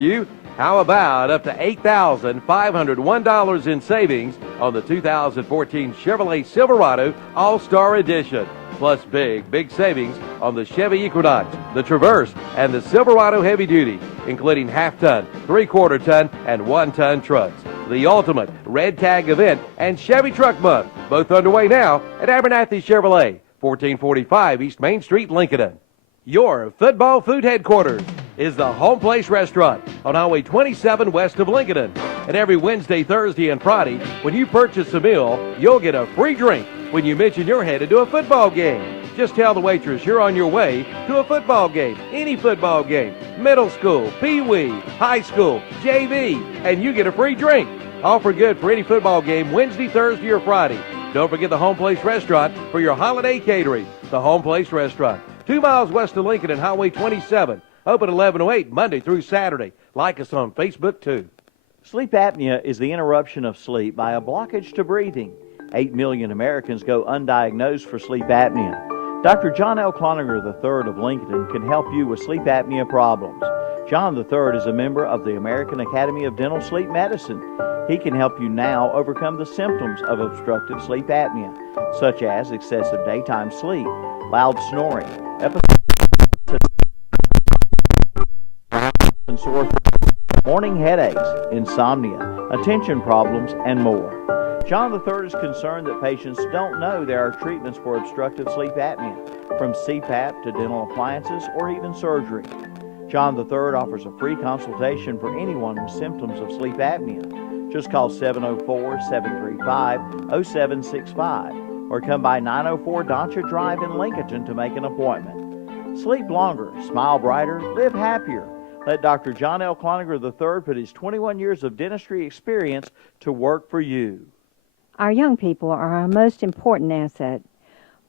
You? How about up to $8,501 in savings on the 2014 Chevrolet Silverado All-Star Edition? Plus big savings on the Chevy Equinox, the Traverse, and the Silverado Heavy Duty, including half-ton, three-quarter-ton, and one-ton trucks. The ultimate red tag event and Chevy Truck Month, both underway now at Abernathy Chevrolet, 1445 East Main Street, Lincoln. Your football food headquarters is the Home Place Restaurant on Highway 27 west of Lincoln. And every Wednesday, Thursday, and Friday, when you purchase a meal, you'll get a free drink when you mention you're headed to a football game. Just tell the waitress you're on your way to a football game, any football game, middle school, pee-wee, high school, JV, and you get a free drink. Offer good for any football game Wednesday, Thursday, or Friday. Don't forget the Home Place Restaurant for your holiday catering. The Home Place Restaurant, 2 miles west of Lincoln and Highway 27. Open 11 to 8, Monday through Saturday. Like us on Facebook, too. Sleep apnea is the interruption of sleep by a blockage to breathing. 8 million Americans go undiagnosed for sleep apnea. Dr. John L. Conover III of Lincoln can help you with sleep apnea problems. John III is a member of the American Academy of Dental Sleep Medicine. He can help you now overcome the symptoms of obstructive sleep apnea, such as excessive daytime sleep, loud snoring, and sore throat, morning headaches, insomnia, attention problems, and more. John III is concerned that patients don't know there are treatments for obstructive sleep apnea, from CPAP to dental appliances or even surgery. John III offers a free consultation for anyone with symptoms of sleep apnea. Just call 704-735-0765 or come by 904 Doncha Drive in Lincoln to make an appointment. Sleep longer, smile brighter, live happier. Let Dr. John L. Conover III put his 21 years of dentistry experience to work for you. Our young people are our most important asset.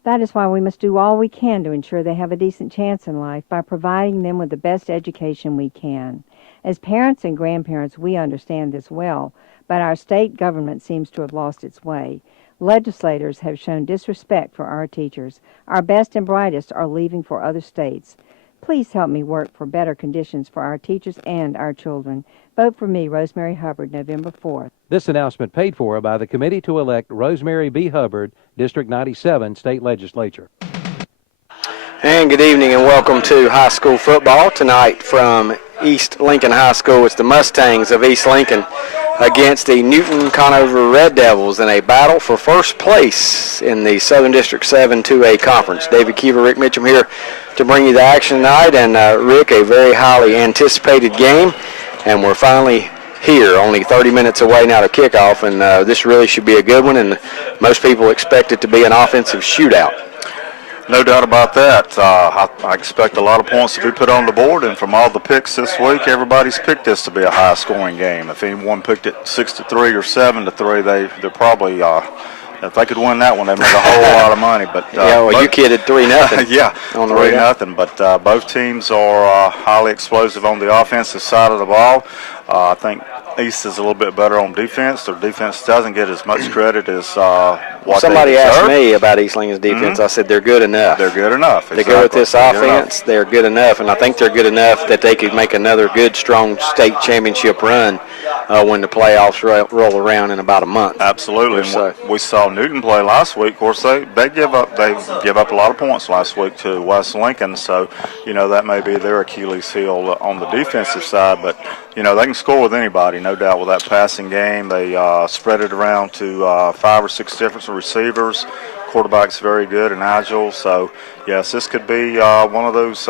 That is why we must do all we can to ensure they have a decent chance in life by providing them with the best education we can. As parents and grandparents, we understand this well, but our state government seems to have lost its way. Legislators have shown disrespect for our teachers. Our best and brightest are leaving for other states. Please help me work for better conditions for our teachers and our children. Vote for me, Rosemary Hubbard, November 4th. This announcement paid for by the Committee to elect Rosemary B. Hubbard, District 97 State Legislature. And good evening and welcome to high school football tonight from East Lincoln High School. It's the Mustangs of East Lincoln against the Newton Conover Red Devils in a battle for first place in the Southern District 7 2A Conference. David Keever, Rick Mitchum here to bring you the action tonight. And Rick, a very highly anticipated game, and we're finally here, only 30 minutes away now to kickoff, and this really should be a good one, and most people expect it to be an offensive shootout. No doubt about that. I expect a lot of points to be put on the board, and from all the picks this week, everybody's picked this to be a high-scoring game. If anyone picked it 6-3 or 7-3, they're probably if they could win that one, they'd make a whole lot of money. But yeah, well, you kidded 3-0. Yeah, on the 3-0. But both teams are highly explosive on the offensive side of the ball. I think East is a little bit better on defense. Their defense doesn't get as much credit as what somebody they deserve. asked me about East Lincoln's defense. I said they're good enough. They're good enough. They go with this offense, they're good enough, and I think they're good enough that they could make another good, strong state championship run when the playoffs roll around in about a month. Absolutely. So. We saw Newton play last week. Of course, they give up a lot of points last week to West Lincoln, so that may be their Achilles heel on the defensive side, but they can score with anybody, no doubt, with that passing game. They spread it around to 5 or 6 different receivers. Quarterback's very good and agile. So, yes, this could be one of those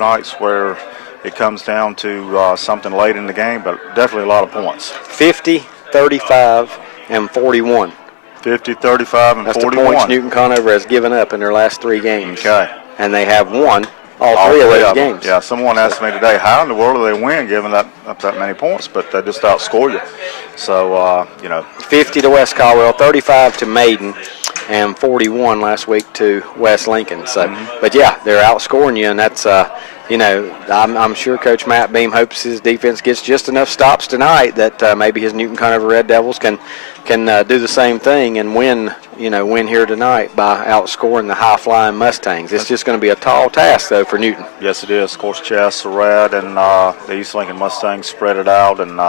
nights where it comes down to something late in the game, but definitely a lot of points. 50, 35, and 41. 50, 35, and 41. That's the points Newton Conover has given up in their last 3 games. Okay. And they have won all three of those games. Yeah, someone asked me today, how in the world do they win giving up that many points? But they just outscore you. So, 50 to West Caldwell, 35 to Maiden, and 41 last week to West Lincoln. So, But yeah, they're outscoring you, and that's I'm sure Coach Matt Beam hopes his defense gets just enough stops tonight that maybe his Newton Conover Red Devils can do the same thing and win here tonight by outscoring the high-flying Mustangs. It's just going to be a tall task, though, for Newton. Yes, it is. Of course, Chaz Surratt and the East Lincoln Mustangs spread it out, and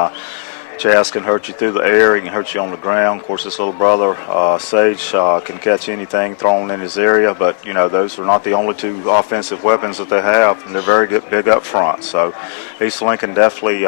Chaz can hurt you through the air. He can hurt you on the ground. Of course, his little brother, Sage, can catch anything thrown in his area. But, those are not the only two offensive weapons that they have, and they're very big up front. So East Lincoln definitely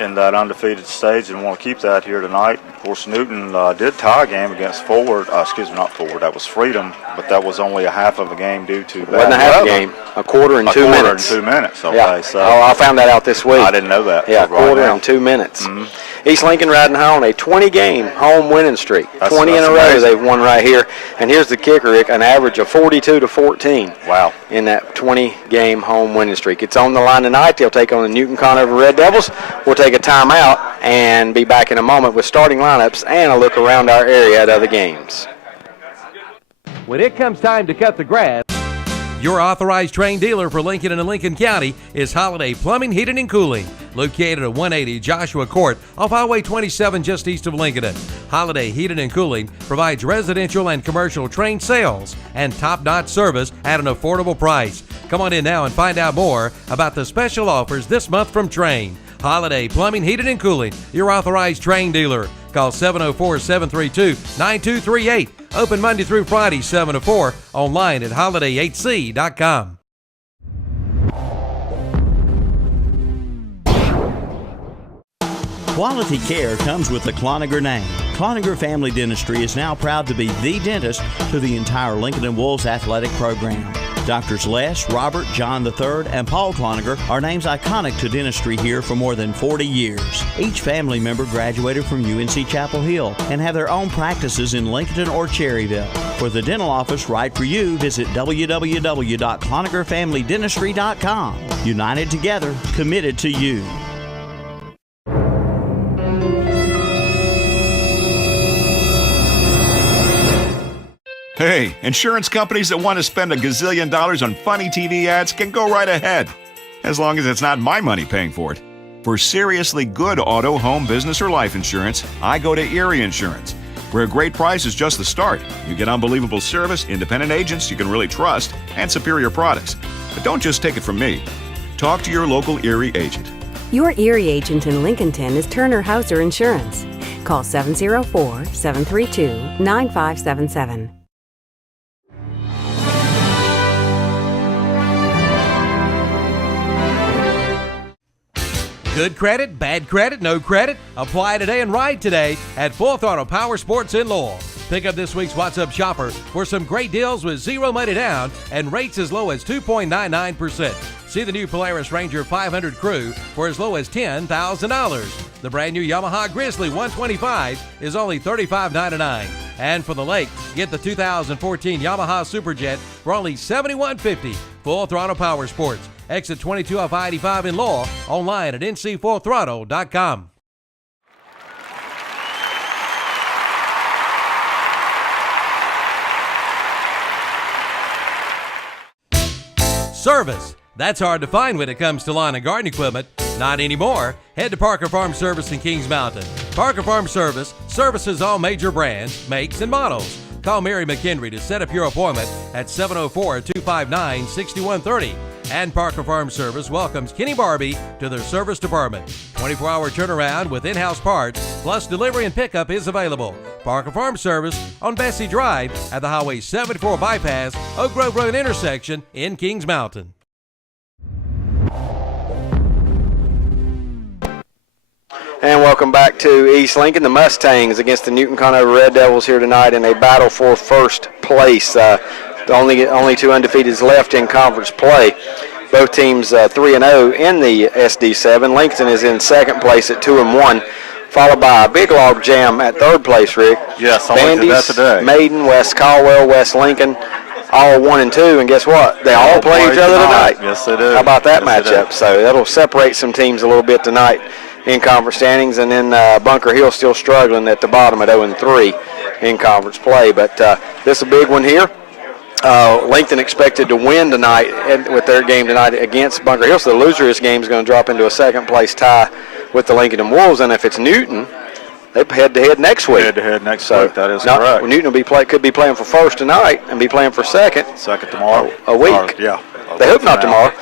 in that undefeated stage and want to keep that here tonight. Of course, Newton did tie a game against not Forward, that was Freedom, but that was only a half of a game due to bad wasn't a half game, a quarter and 2 minutes. A quarter and 2 minutes, okay. Yeah. So I found that out this week. I didn't know that. Yeah, a quarter and 2 minutes. Mm-hmm. East Lincoln riding high on a 20-game home winning streak. 20 in a row amazing. they've won right here. And here's the kicker, Rick, an average of 42-14. Wow. In that 20-game home winning streak. It's on the line tonight. They'll take on the Newton Conover Red Devils. We'll take a timeout and be back in a moment with starting lineups and a look around our area at other games. When it comes time to cut the grass, your authorized Trane dealer for Lincoln and Lincoln County is Holiday Plumbing, Heating, and Cooling, located at 180 Joshua Court off Highway 27 just east of Lincoln. Holiday Heating and Cooling provides residential and commercial Trane sales and top-notch service at an affordable price. Come on in now and find out more about the special offers this month from Trane. Holiday Plumbing, Heating, and Cooling, your authorized Trane dealer. Call 704-732-9238. Open Monday through Friday, 7 to 4. Online at holidayhc.com. Quality care comes with the Conover name. Conover Family Dentistry is now proud to be the dentist to the entire Lincoln and Wolves athletic program. Doctors Les, Robert, John III, and Paul Conover are names iconic to dentistry here for more than 40 years. Each family member graduated from UNC Chapel Hill and have their own practices in Lincoln or Cherryville. For the dental office right for you, visit www.conoverfamilydentistry.com. United together, committed to you. Hey, insurance companies that want to spend $1 gazillion on funny TV ads can go right ahead, as long as it's not my money paying for it. For seriously good auto, home, business, or life insurance, I go to Erie Insurance, where a great price is just the start. You get unbelievable service, independent agents you can really trust, and superior products. But don't just take it from me. Talk to your local Erie agent. Your Erie agent in Lincolnton is Turner Hauser Insurance. Call 704-732-9577. Good credit, bad credit, no credit? Apply today and ride today at Full Throttle Power Sports in Lowell. Pick up this week's What's Up Shopper for some great deals with zero money down and rates as low as 2.99%. See the new Polaris Ranger 500 Crew for as low as $10,000. The brand new Yamaha Grizzly 125 is only $35.99. And for the lake, get the 2014 Yamaha Superjet for only $71.50. Full Throttle Power Sports. Exit 22 off I-85 in Lowell. Online at ncfullthrottle.com. Service. That's hard to find when it comes to lawn and garden equipment. Not anymore. Head to Parker Farm Service in Kings Mountain. Parker Farm Service services all major brands, makes, and models. Call Mary McHenry to set up your appointment at 704-259-6130. And Parker Farm Service welcomes Kenny Barbie to their service department. 24-hour turnaround with in-house parts, plus delivery and pickup is available. Parker Farm Service on Bessie Drive at the Highway 74 bypass, Oak Grove Road intersection in Kings Mountain. And welcome back to East Lincoln. The Mustangs against the Newton Conover Red Devils here tonight in a battle for first place. The only two undefeateds left in conference play. Both teams 3-0 in the SD7. Lincoln is in second place at 2-1, followed by a big log jam at third place, Rick. Yes, I looked at that today. Maiden, West Caldwell, West Lincoln, all 1 and 2, and guess what? They all play each other tonight. Yes, they do. How about that Yes, matchup? So that'll separate some teams a little bit tonight in conference standings, and then Bunker Hill still struggling at the bottom at 0-3 in conference play. But this is a big one here. Lincoln expected to win tonight with their game tonight against Bunker Hill. So the loser of this game is going to drop into a second-place tie with the Lincoln Wolves. And if it's Newton, they head-to-head next week. Head-to-head next week, that is correct. Newton could be playing for first tonight and be playing for second. Second tomorrow. A week. Yeah. They hope not tomorrow.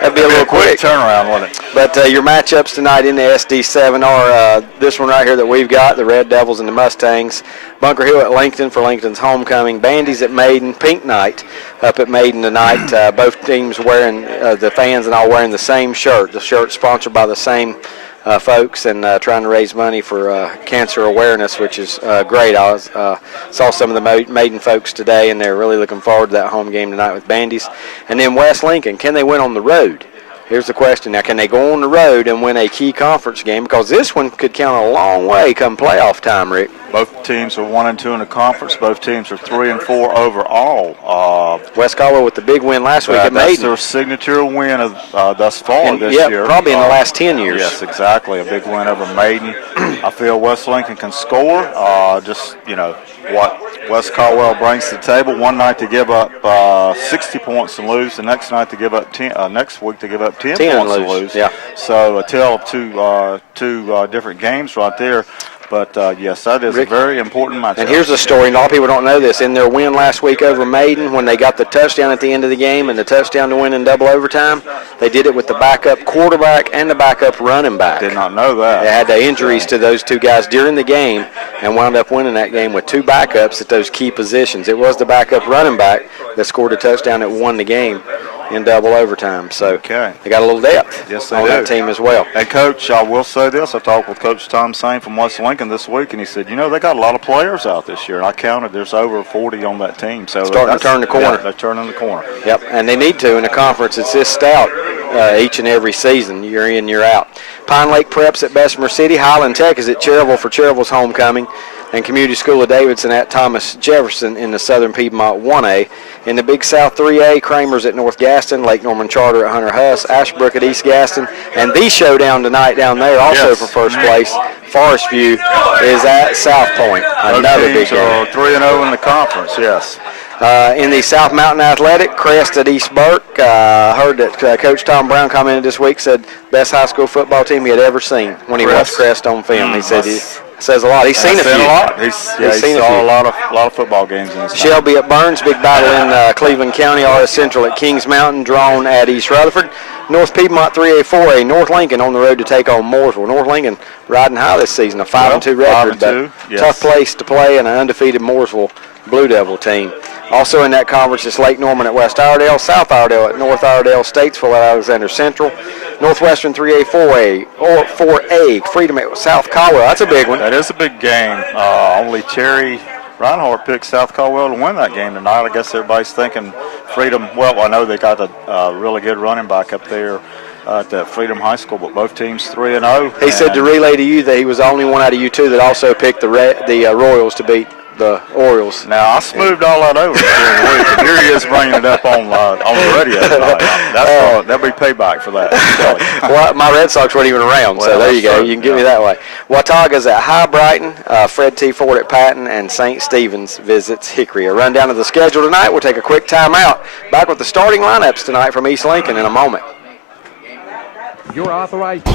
That'd be a little quick turnaround, wouldn't it? But your matchups tonight in the SD7 are this one right here that we've got, the Red Devils and the Mustangs. Bunker Hill at Lincoln for Lincoln's homecoming. Bandy's at Maiden. Pink Night up at Maiden tonight. Both teams wearing, the fans and all wearing the same shirt. The shirt sponsored by the same folks, and trying to raise money for cancer awareness, which is great. I saw some of the Maiden folks today, and they're really looking forward to that home game tonight with Bandies. And then West Lincoln, can they win on the road? Here's the question. Now, can they go on the road and win a key conference game? Because this one could count a long way come playoff time, Rick. Both teams are 1-2 in the conference. Both teams are 3-4 overall. West Caldwell with the big win last week at Maiden. That's their signature win thus far this year. Probably in the last 10 years. Yes, exactly. A big win over Maiden. I feel West Lincoln can score. What West Caldwell brings to the table. One night to give up 60 points and lose. The next night to give up 10. Next week to give up 10 points and lose. Yeah. So a tale of two different games right there. But, yes, that is a very important matchup. And here's the story, and a lot of people don't know this. In their win last week over Maiden, when they got the touchdown at the end of the game and the touchdown to win in double overtime, they did it with the backup quarterback and the backup running back. Did not know that. They had injuries to those two guys during the game and wound up winning that game with two backups at those key positions. It was the backup running back that scored a touchdown that won the game in double overtime. So they got a little depth on that team as well. And, Coach, I will say this. I talked with Coach Tom Sane from West Lincoln this week, and he said, they got a lot of players out this year. And I counted there's over 40 on that team. So starting to turn the corner. Yeah, they're turning the corner. Yep, and they need to in a conference. It's this stout each and every season. You're in, you're out. Pine Lake Preps at Bessemer City. Highland Tech is at Cherryville for Cherryville's homecoming. And Community School of Davidson at Thomas Jefferson in the Southern Piedmont 1A. In the Big South 3A, Kramer's at North Gaston, Lake Norman Charter at Hunter Huss, Ashbrook at East Gaston, and the showdown tonight down there also for first place, Forest View is at South Point. Another big game. 3-0 in the conference, yes. In the South Mountain Athletic, Crest at East Burke. I heard that Coach Tom Brown commented this week, said best high school football team he had ever seen when he watched Crest on film. He said he says a lot. He's seen a few. A lot. He's seen a lot of football games in his time. Shelby at Burns, big battle in Cleveland County. RS Central at Kings Mountain, drawn at East Rutherford. North Piedmont 3A, 4A, North Lincoln on the road to take on Mooresville. North Lincoln riding high this season, a 5-2 record, but tough place to play and an undefeated Mooresville Blue Devil team. Also in that conference is Lake Norman at West Iredale, South Iredale at North Iredale, Statesville at Alexander Central, Northwestern 3A, 4A, Freedom at South Caldwell. That's a big one. That is a big game. Only Cherry Reinhardt picked South Caldwell to win that game tonight. I guess everybody's thinking Freedom. Well, I know they got a really good running back up there at the Freedom High School, but both teams 3-0. He said to relay to you that he was the only one out of you two that also picked the Royals to beat the Orioles. Now, I smoothed all that over during the week, and here he is bringing it up on the radio tonight. That'll be payback for that. Well, my Red Sox weren't even around, so there you go. You can get me that way. Watauga's at High Brighton, Fred T. Ford at Patton, and St. Stephen's visits Hickory. A rundown of the schedule tonight. We'll take a quick timeout. Back with the starting lineups tonight from East Lincoln in a moment. Your authorized.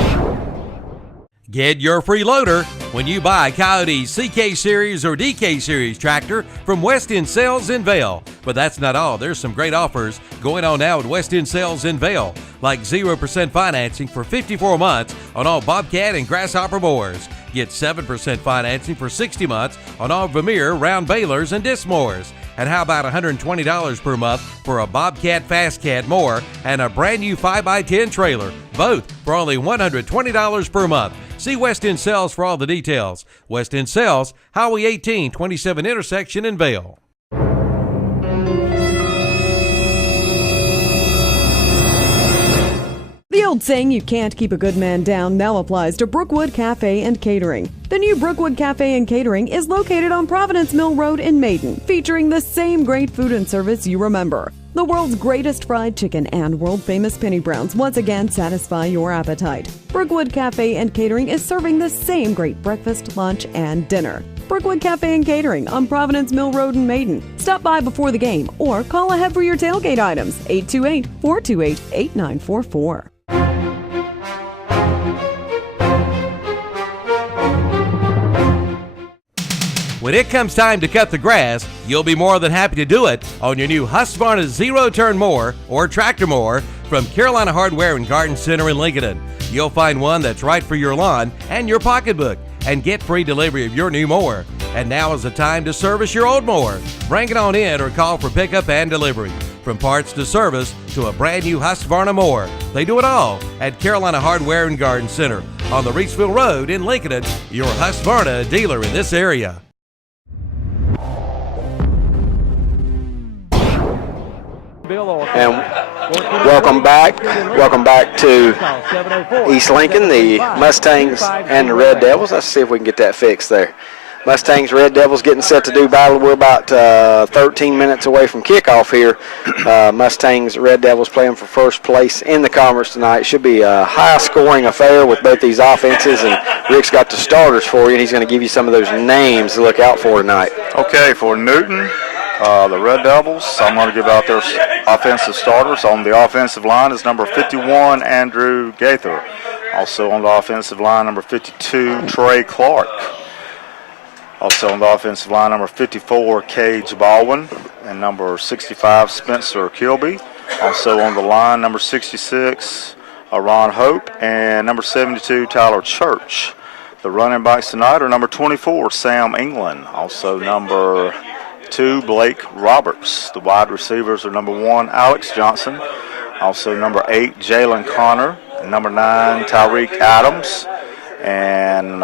Get your free loader when you buy Coyote's CK Series or DK Series tractor from West End Sales in Vail. But that's not all. There's some great offers going on now at West End Sales in Vail, like 0% financing for 54 months on all Bobcat and Grasshopper mowers. Get 7% financing for 60 months on all Vermeer round balers and disc mowers. And how about $120 per month for a Bobcat Fast Cat mower and a brand new 5x10 trailer, both for only $120 per month. See West End Sales for all the details. West End Sales, Highway 18, 27 intersection in Vail. The old saying, you can't keep a good man down, now applies to Brookwood Cafe and Catering. The new Brookwood Cafe and Catering is located on Providence Mill Road in Maiden, featuring the same great food and service you remember. The world's greatest fried chicken and world-famous penny browns once again satisfy your appetite. Brookwood Cafe and Catering is serving the same great breakfast, lunch, and dinner. Brookwood Cafe and Catering on Providence Mill Road in Maiden. Stop by before the game or call ahead for your tailgate items, 828-428-8944. When it comes time to cut the grass, you'll be more than happy to do it on your new Husqvarna zero-turn mower or tractor mower from Carolina Hardware and Garden Center in Lincoln. You'll find one that's right for your lawn and your pocketbook, and get free delivery of your new mower. And now is the time to service your old mower. Bring it on in or call for pickup and delivery. From parts to service to a brand new Husqvarna mower, they do it all at Carolina Hardware and Garden Center on the Reedsville Road in Lincoln, your Husqvarna dealer in this area. And welcome back to East Lincoln, the Mustangs and the Red Devils. Let's see if we can get that fixed there. Mustangs, Red Devils getting set to do battle. We're about 13 minutes away from kickoff here. Mustangs, Red Devils playing for first place in the conference tonight. Should be a high-scoring affair with both these offenses, and Rick's got the starters for you, and he's going to give you some of those names to look out for tonight. Okay, for Newton, the Red Devils, I'm going to give out their offensive starters. On the offensive line is number 51, Andrew Gaither. Also on the offensive line, number 52, Trey Clark. Also on the offensive line, number 54, Cage Baldwin, and number 65, Spencer Kilby. Also on the line, number 66, Ron Hope, and number 72, Tyler Church. The running backs tonight are number 24, Sam England. Also number 2, Blake Roberts. The wide receivers are number 1, Alex Johnson. Also number 8, Jalen Connor. And number 9, Tyreek Adams. And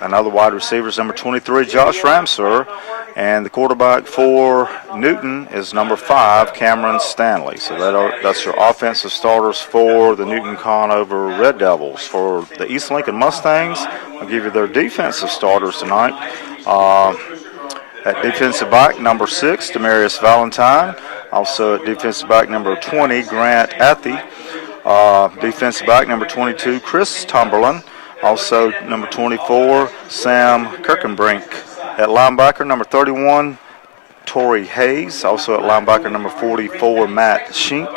another wide receiver is number 23, Josh Ramser. And the quarterback for Newton is number 5, Cameron Stanley. So that's your offensive starters for the Newton Conover Red Devils. For the East Lincoln Mustangs, I'll give you their defensive starters tonight. At defensive back, number 6, Demarius Valentine. Also at defensive back, number 20, Grant Athey. Defensive back, number 22, Chris Tumberland. Also number 24, Sam Kirkenbrink. At linebacker, number 31, Torrey Hayes. Also at linebacker, number 44, Matt Shink.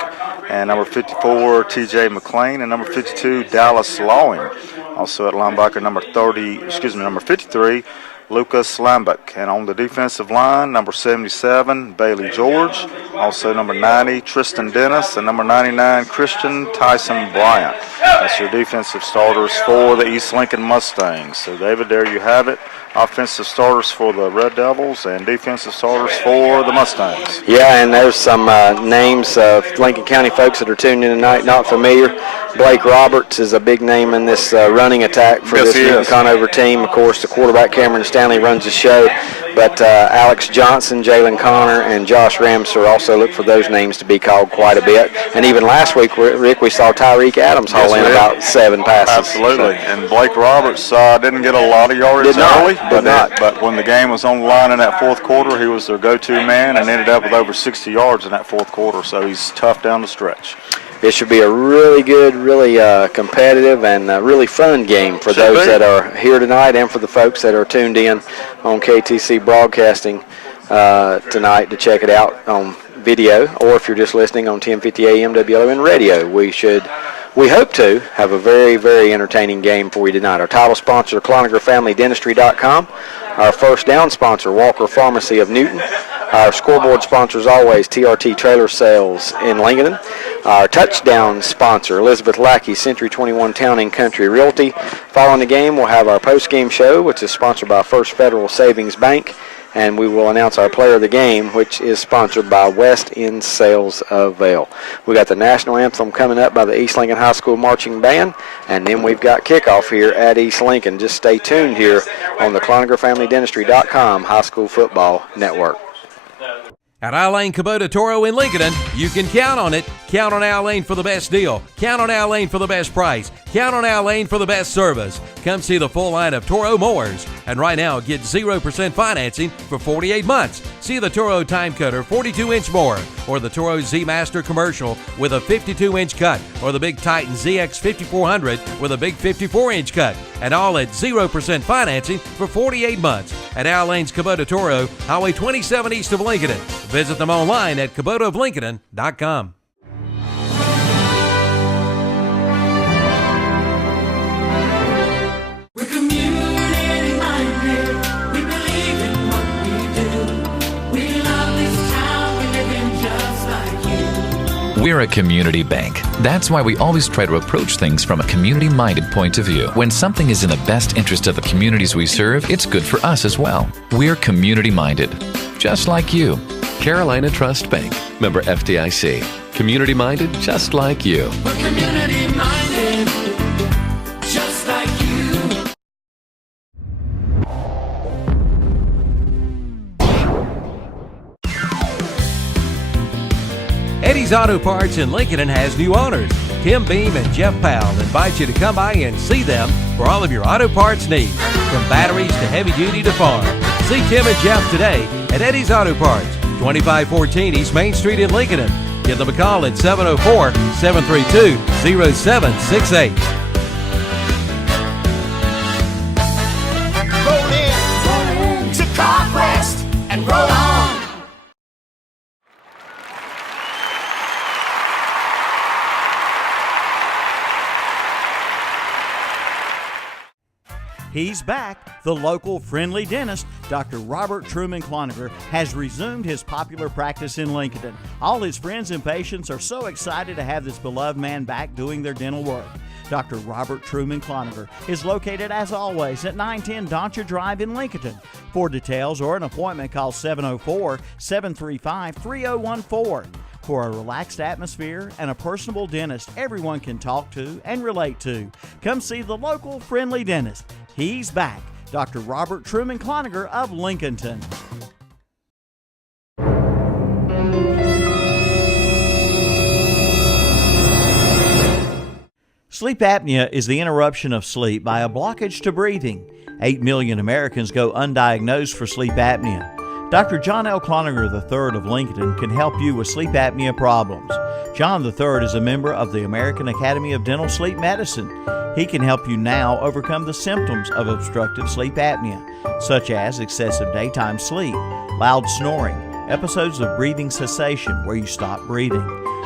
And number 54, TJ McLean. And number 52, Dallas Lawing. Also at linebacker, number 53, Lucas Lambick. And on the defensive line, number 77, Bailey George. Also number 90, Tristan Dennis. And number 99, Christian Tyson Bryant. That's your defensive starters for the East Lincoln Mustangs. So, David, there you have it. Offensive starters for the Red Devils and defensive starters for the Mustangs. Yeah, and there's some names of Lincoln County folks that are tuned in tonight not familiar. Blake Roberts is a big name in this running attack for this Newton Conover team. Of course, the quarterback Cameron Stanley runs the show, but Alex Johnson, Jalen Connor, and Josh Ramser also look for those names to be called quite a bit. And even last week, Rick, we saw Tyreek Adams haul in about 7 passes. Absolutely. So. And Blake Roberts didn't get a lot of yardage early, but when the game was on the line in that fourth quarter, he was their go-to man and ended up with over 60 yards in that fourth quarter. So he's tough down the stretch. It should be a really good, really competitive, and really fun game for those that are here tonight and for the folks that are tuned in on KTC Broadcasting tonight to check it out on video, or if you're just listening on 1050 AM WLON radio. We hope to have a very, very entertaining game for you tonight. Our title sponsor, Cloninger Our first down sponsor, Walker Pharmacy of Newton. Our scoreboard sponsors always, TRT Trailer Sales in Lincoln. Our touchdown sponsor, Elizabeth Lackey, Century 21 Town and Country Realty. Following the game, we'll have our post-game show, which is sponsored by First Federal Savings Bank. And we will announce our player of the game, which is sponsored by West End Sales of Vail. We got the national anthem coming up by the East Lincoln High School Marching Band, and then we've got kickoff here at East Lincoln. Just stay tuned here on the CloningerFamilyDentistry.com High School Football Network. At Al Lane Kubota Toro in Lincoln, you can count on it. Count on Al Lane for the best deal. Count on Al Lane for the best price. Count on Al Lane for the best service. Come see the full line of Toro mowers. And right now, get 0% financing for 48 months. See the Toro Time Cutter 42-inch mower, or the Toro Z-Master Commercial with a 52-inch cut, or the Big Titan ZX 5400 with a big 54-inch cut. And all at 0% financing for 48 months. at Al Lane's Kubota Toro, Highway 27 east of Lincoln. Visit them online at KubotaofLincoln.com. We're community minded. We believe in what we do. We love this town. We live in just like you. We're a community bank. That's why we always try to approach things from a community-minded point of view. When something is in the best interest of the communities we serve, it's good for us as well. We're community-minded, just like you. Carolina Trust Bank, member FDIC. Community-minded, just like you. We're community minded. Just like you. Eddie's Auto Parts in Lincoln has new owners. Tim Beam and Jeff Powell invite you to come by and see them for all of your auto parts needs, from batteries to heavy duty to farm. See Tim and Jeff today at Eddie's Auto Parts, 2514 East Main Street in Lincoln. Give them a call at 704-732-0768. Roll in to Conquest and roll on. He's back. The local friendly dentist, Dr. Robert Truman Conover, has resumed his popular practice in Lincoln. All his friends and patients are so excited to have this beloved man back doing their dental work. Dr. Robert Truman Conover is located, as always, at 910 Doncha Drive in Lincoln. For details or an appointment, call 704-735-3014. For a relaxed atmosphere and a personable dentist everyone can talk to and relate to, come see the local friendly dentist. He's back, Dr. Robert Truman Conover of Lincolnton. Sleep apnea is the interruption of sleep by a blockage to breathing. 8 million Americans go undiagnosed for sleep apnea. Dr. John L. Conover III of Lincoln can help you with sleep apnea problems. John III is a member of the American Academy of Dental Sleep Medicine. He can help you now overcome the symptoms of obstructive sleep apnea, such as excessive daytime sleep, loud snoring, episodes of breathing cessation where you stop breathing,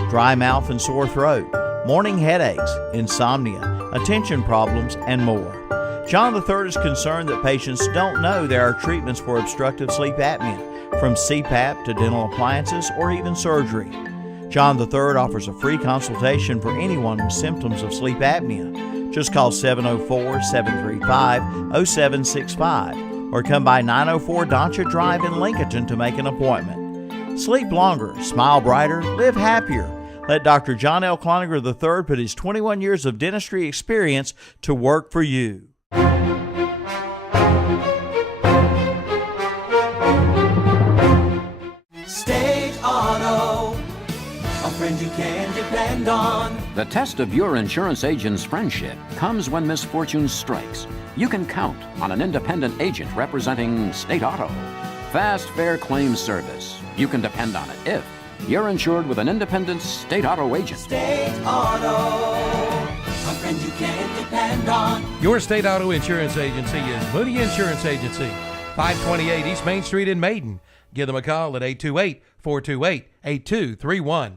dry mouth and sore throat, morning headaches, insomnia, attention problems, and more. John III is concerned that patients don't know there are treatments for obstructive sleep apnea, from CPAP to dental appliances or even surgery. John III offers a free consultation for anyone with symptoms of sleep apnea. Just call 704-735-0765 or come by 904 Doncha Drive in Lincoln to make an appointment. Sleep longer, smile brighter, live happier. Let Dr. John L. Conover III put his 21 years of dentistry experience to work for you. State Auto, a friend you can depend on. The test of your insurance agent's friendship comes when misfortune strikes. You can count on an independent agent representing State Auto. Fast, fair claims service. You can depend on it if you're insured with an independent State Auto agent. State Auto, a friend you can depend on. Your State Auto Insurance Agency is Mooney Insurance Agency, 528 East Main Street in Maiden. Give them a call at 828-428-8231.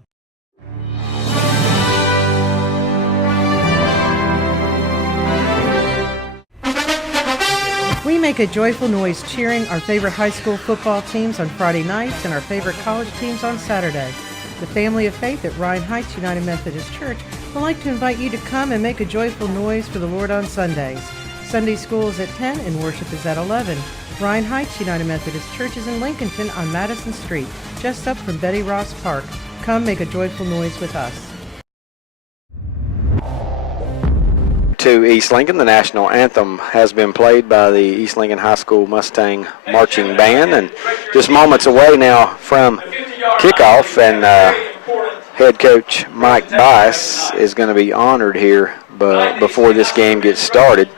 We make a joyful noise cheering our favorite high school football teams on Friday nights and our favorite college teams on Saturday. The Family of Faith at Ryan Heights United Methodist Church would like to invite you to come and make a joyful noise for the Lord on Sundays. Sunday school is at 10 and worship is at 11. Ryan Heights United Methodist Church is in Lincolnton on Madison Street, just up from Betty Ross Park. Come make a joyful noise with us. To East Lincoln, the national anthem has been played by the East Lincoln High School Mustang Marching Band, and just moments away now from kickoff, and head coach Mike Bice is going to be honored here but before this game gets started.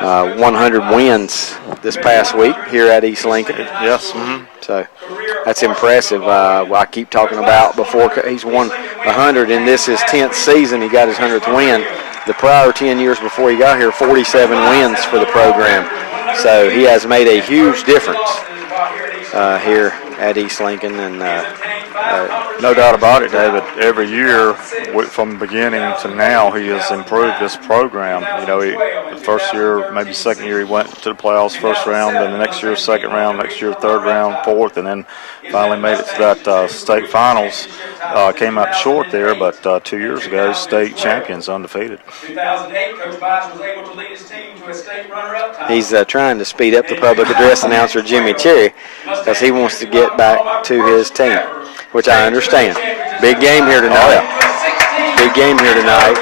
100 wins this past week here at East Lincoln. Yes. Mm-hmm. So that's impressive. I keep talking about before he's won 100, and this is his 10th season. He got his 100th win. The prior 10 years before he got here, 47 wins for the program. So he has made a huge difference here at East Lincoln, and no doubt about it, David. Every year, from the beginning to now, he has improved this program. You know, the first year, maybe second year, he went to the playoffs first round, then the next year, second round, next year, third round, fourth, and then finally made it to that state finals. Came up short there, but 2 years ago, state champions, undefeated. 2008, Coach Bice was able to lead his team to a state runner-up title. he's trying to speed up the public address announcer, Jimmy Cherry, because he wants to get back to his team, which I understand. Big game here tonight. Big game here tonight,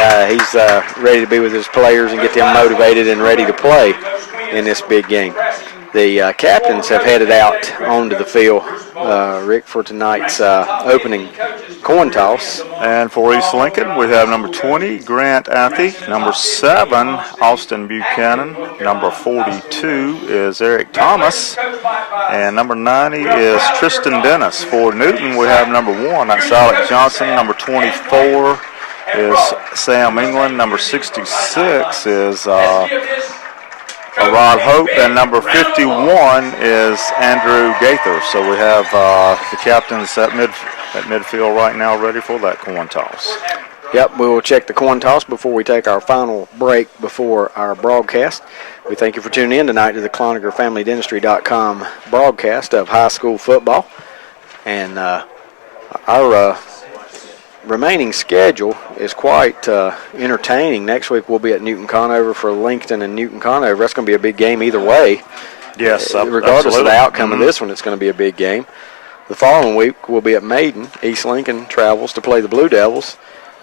and he's ready to be with his players and get them motivated and ready to play in this big game. The captains have headed out onto the field, Rick, for tonight's opening coin toss. And for East Lincoln, we have number 20, Grant Athey. Number 7, Austin Buchanan. Number 42 is Eric Thomas. And number 90 is Tristan Dennis. For Newton, we have number 1, that's Alec Johnson. Number 24 is Sam England. Number 66 is Rod Hope, and number 51 is Andrew Gaither. So we have the captains at midfield right now ready for that coin toss. Yep, we will check the coin toss before we take our final break before our broadcast. We thank you for tuning in tonight to the Cloninger-FamilyDentistry.com broadcast of high school football. And our remaining schedule is quite entertaining. Next week we'll be at Newton Conover for Lincoln and Newton Conover. That's going to be a big game either way. Yes, regardless absolutely. of the outcome of this one, it's going to be a big game. The following week we'll be at Maiden. East Lincoln travels to play the Blue Devils.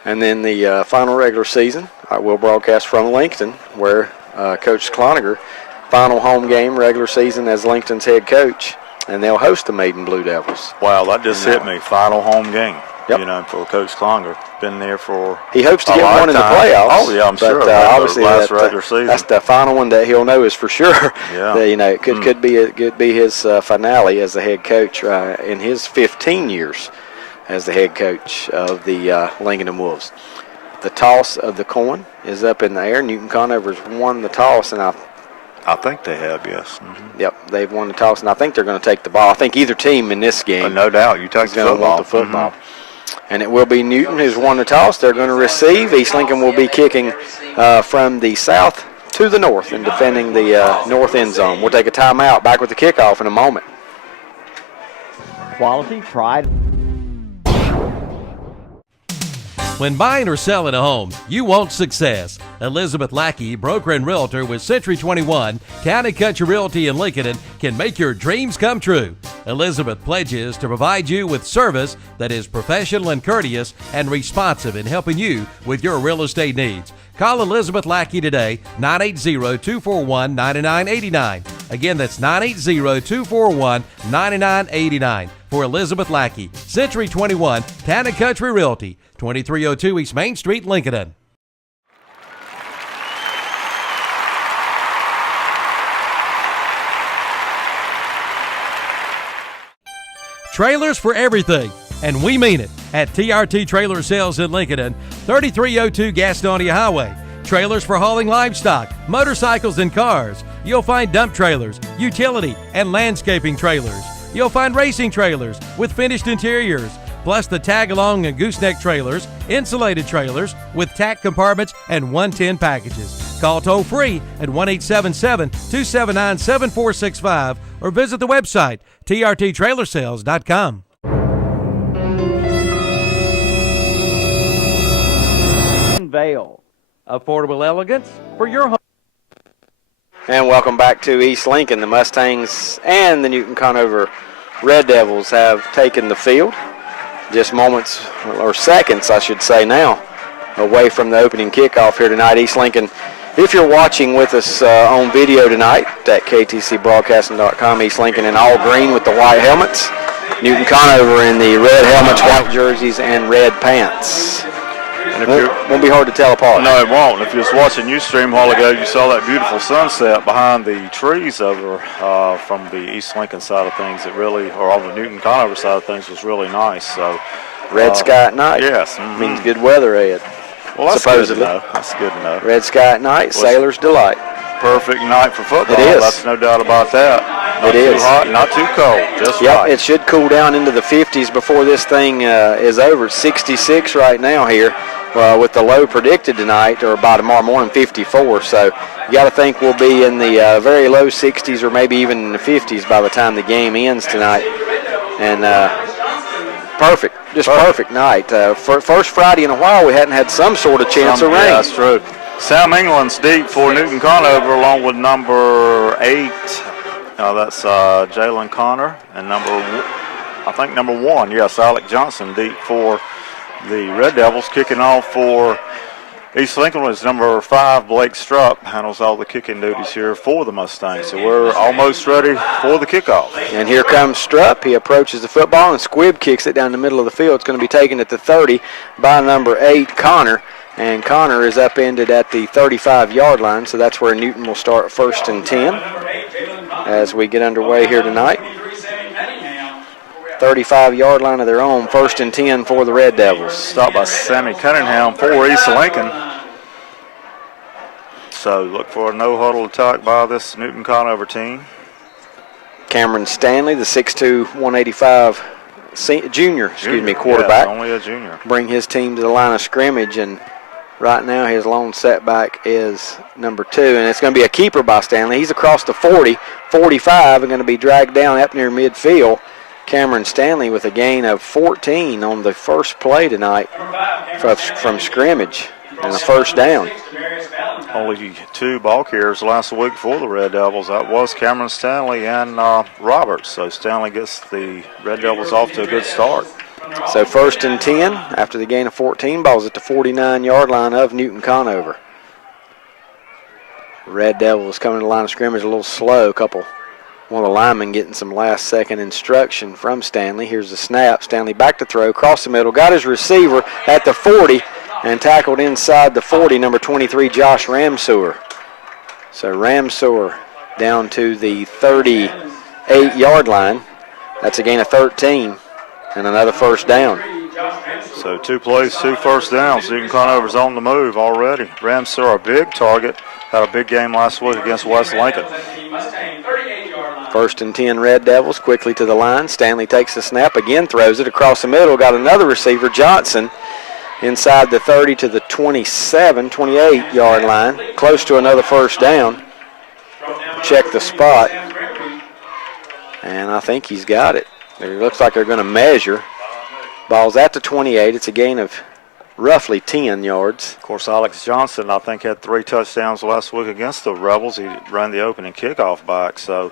And then the final regular season, we'll broadcast from Lincoln, where Coach Cloninger, final home game regular season as Lincoln's head coach, and they'll host the Maiden Blue Devils. Wow, that just hit me. Final home game. Yep. You know, for Coach Cloninger. Been there for he hopes to get one in the playoffs. Oh, yeah, I'm sure. Obviously, last regular season. That's the final one that he'll know is for sure. Yeah. That, you know, it could be his finale as the head coach in his 15 years as the head coach of the Lincoln and Wolves. The toss of the coin is up in the air. Newton Conover's won the toss, and I think they have, yes. Mm-hmm. Yep, they've won the toss, and I think they're going to take the ball. I think either team in this game, no doubt, you take the football. Want the football. Mm-hmm. And it will be Newton who's won the toss. They're going to receive. East Lincoln will be kicking from the south to the north and defending the north end zone. We'll take a timeout. Back with the kickoff in a moment. Quality, pride. When buying or selling a home, you want success. Elizabeth Lackey, broker and realtor with Century 21, Town and Country Realty in Lincoln, can make your dreams come true. Elizabeth pledges to provide you with service that is professional and courteous and responsive in helping you with your real estate needs. Call Elizabeth Lackey today, 980-241-9989. Again, that's 980-241-9989 for Elizabeth Lackey. Century 21, Town and Country Realty, 2302 East Main Street, Lincoln. Trailers for everything, and we mean it. At TRT Trailer Sales in Lincoln, 3302 Gastonia Highway. Trailers for hauling livestock, motorcycles, and cars. You'll find dump trailers, utility, and landscaping trailers. You'll find racing trailers with finished interiors, plus the tag-along and gooseneck trailers, insulated trailers with tack compartments and 110 packages. Call toll-free at 1-877-279-7465 or visit the website, trttrailersales.com. Vale. Affordable elegance for your home. And welcome back to East Lincoln. The Mustangs and the Newton Conover Red Devils have taken the field. Just moments, or seconds, I should say now, away from the opening kickoff here tonight. East Lincoln, if you're watching with us on video tonight at ktcbroadcasting.com, East Lincoln in all green with the white helmets. Newton Conover in the red helmets, white jerseys, and red pants. And it won't be hard to tell apart. No, it won't. If you was watching Ustream a while ago, you saw that beautiful sunset behind the trees over from the East Lincoln side of things. It really, or on the Newton Conover side of things, was really nice. So, red sky at night. Yes, means good weather ahead. Well, that's supposedly. Good to know. That's good to know. Red sky at night, sailor's delight. perfect night for football. It is. That's no doubt about that. Not too hot, not too cold, just right. It should cool down into the 50s before this thing is over. It's 66 right now here with the low predicted tonight, or by tomorrow morning, 54. So you got to think we'll be in the very low 60s or maybe even in the 50s by the time the game ends tonight. And perfect, perfect night. First Friday in a while we hadn't had some sort of chance of rain. Yeah, that's true. Sam England's deep for Newton Conover, along with number 8. That's Jalen Connor, and number 1, yes, Alec Johnson deep for the Red Devils. Kicking off for East Lincoln was number 5, Blake Strupp, handles all the kicking duties here for the Mustangs. So we're almost ready for the kickoff. And here comes Strupp. He approaches the football, and Squibb kicks it down the middle of the field. It's going to be taken at the 30 by number 8, Connor. And Connor is upended at the 35-yard line, so that's where Newton will start 1st and 10 as we get underway here tonight. 35-yard line of their own, 1st and 10 for the Red Devils. Stopped by Sammy Cunningham for East Lincoln. So look for a no-huddle attack by this Newton Conover team. Cameron Stanley, the 6'2", 185 junior, quarterback. Yeah, only a junior. Bring his team to the line of scrimmage, and right now his lone setback is number 2, and it's going to be a keeper by Stanley. He's across the 40, 45, and going to be dragged down up near midfield. Cameron Stanley with a gain of 14 on the first play tonight from scrimmage and a 1st down. Only 2 ball carriers last week for the Red Devils. That was Cameron Stanley and Roberts. So Stanley gets the Red Devils off to a good start. So 1st and 10 after the gain of 14. Ball's at the 49-yard line of Newton Conover. Red Devils coming to the line of scrimmage a little slow. One of the linemen getting some last-second instruction from Stanley. Here's the snap. Stanley back to throw, across the middle. Got his receiver at the 40 and tackled inside the 40, number 23, Josh Ramsewer. So Ramsewer down to the 38-yard line. That's a gain of 13 and another 1st down. So 2 plays, 2 first downs. Newton Conover's on the move already. Ramsewer, a big target. Had a big game last week against West Lincoln. 1st and 10 Red Devils, quickly to the line. Stanley takes the snap, again throws it across the middle. Got another receiver, Johnson, inside the 30 to the 27, 28-yard line. Close to another 1st down. Check the spot. And I think he's got it. It looks like they're going to measure. Ball's at the 28. It's a gain of roughly 10 yards. Of course, Alex Johnson, I think, had 3 touchdowns last week against the Rebels. He ran the opening kickoff back. So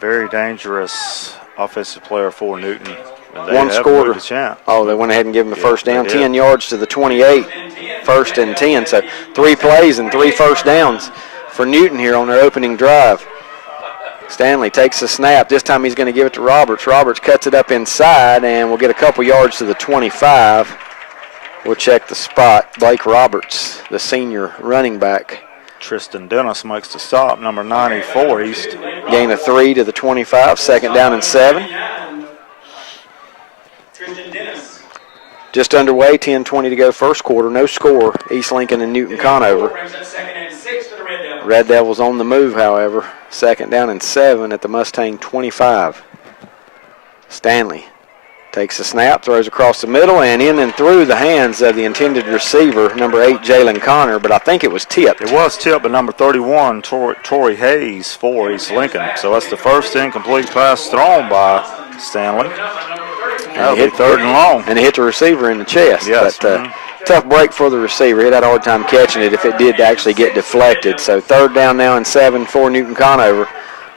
very dangerous offensive player for Newton. One scored. They went ahead and gave him a 1st down. 10 yards to the 28, 1st and 10. So 3 plays and 3 1st downs for Newton here on their opening drive. Stanley takes the snap. This time he's going to give it to Roberts. Roberts cuts it up inside, and we'll get a couple yards to the 25. We'll check the spot. Blake Roberts, the senior running back. Tristan Dennis makes the stop, number 94 East. Gain of 3 to the 25, 2nd down and 7. Just underway, 10:20 to go, 1st quarter. No score, East Lincoln and Newton Conover. Red Devils on the move, however. 2nd down and 7 at the Mustang 25. Stanley takes the snap, throws across the middle, and in and through the hands of the intended receiver, number 8, Jalen Connor, but I think it was tipped. It was tipped, but number 31, Torrey Hayes for East Lincoln. So that's the first incomplete pass thrown by Stanley. And he hit 3rd and long. And he hit the receiver in the chest. Yes. But tough break for the receiver. He had a hard time catching it if it did actually get deflected. So 3rd down now and 7 for Newton Conover.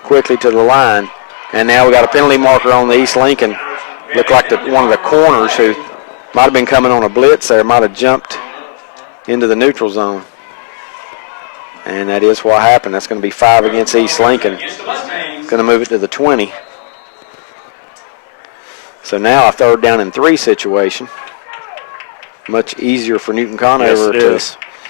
Quickly to the line. And now we got a penalty marker on the East Lincoln. Looked like one of the corners who might have been coming on a blitz there, might have jumped into the neutral zone. And that is what happened. That's going to be 5 against East Lincoln. Going to move it to the 20. So now a 3rd down and 3 situation. Much easier for Newton Conover to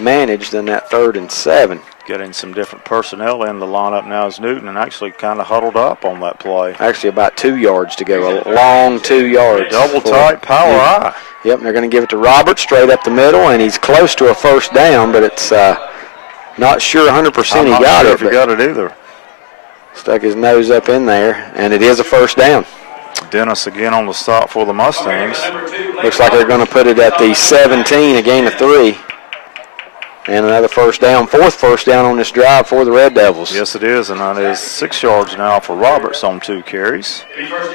manage than that 3rd and 7. Getting some different personnel in the lineup now as Newton, and actually kind of huddled up on that play. Actually about 2 yards to go, a long 2 yards. Double tight power eye. Yep, and they're going to give it to Roberts straight up the middle, and he's close to a 1st down, but it's Not sure 100% he I'm not got sure it. if he but got it either. stuck his nose up in there, and it is a first down. Dennis again on the stop for the Mustangs. Looks like they're going to put it at the 17, a gain of 3. And another first down, fourth first down on this drive for the Red Devils. Yes, it is, and that is 6 yards now for Roberts on 2 carries.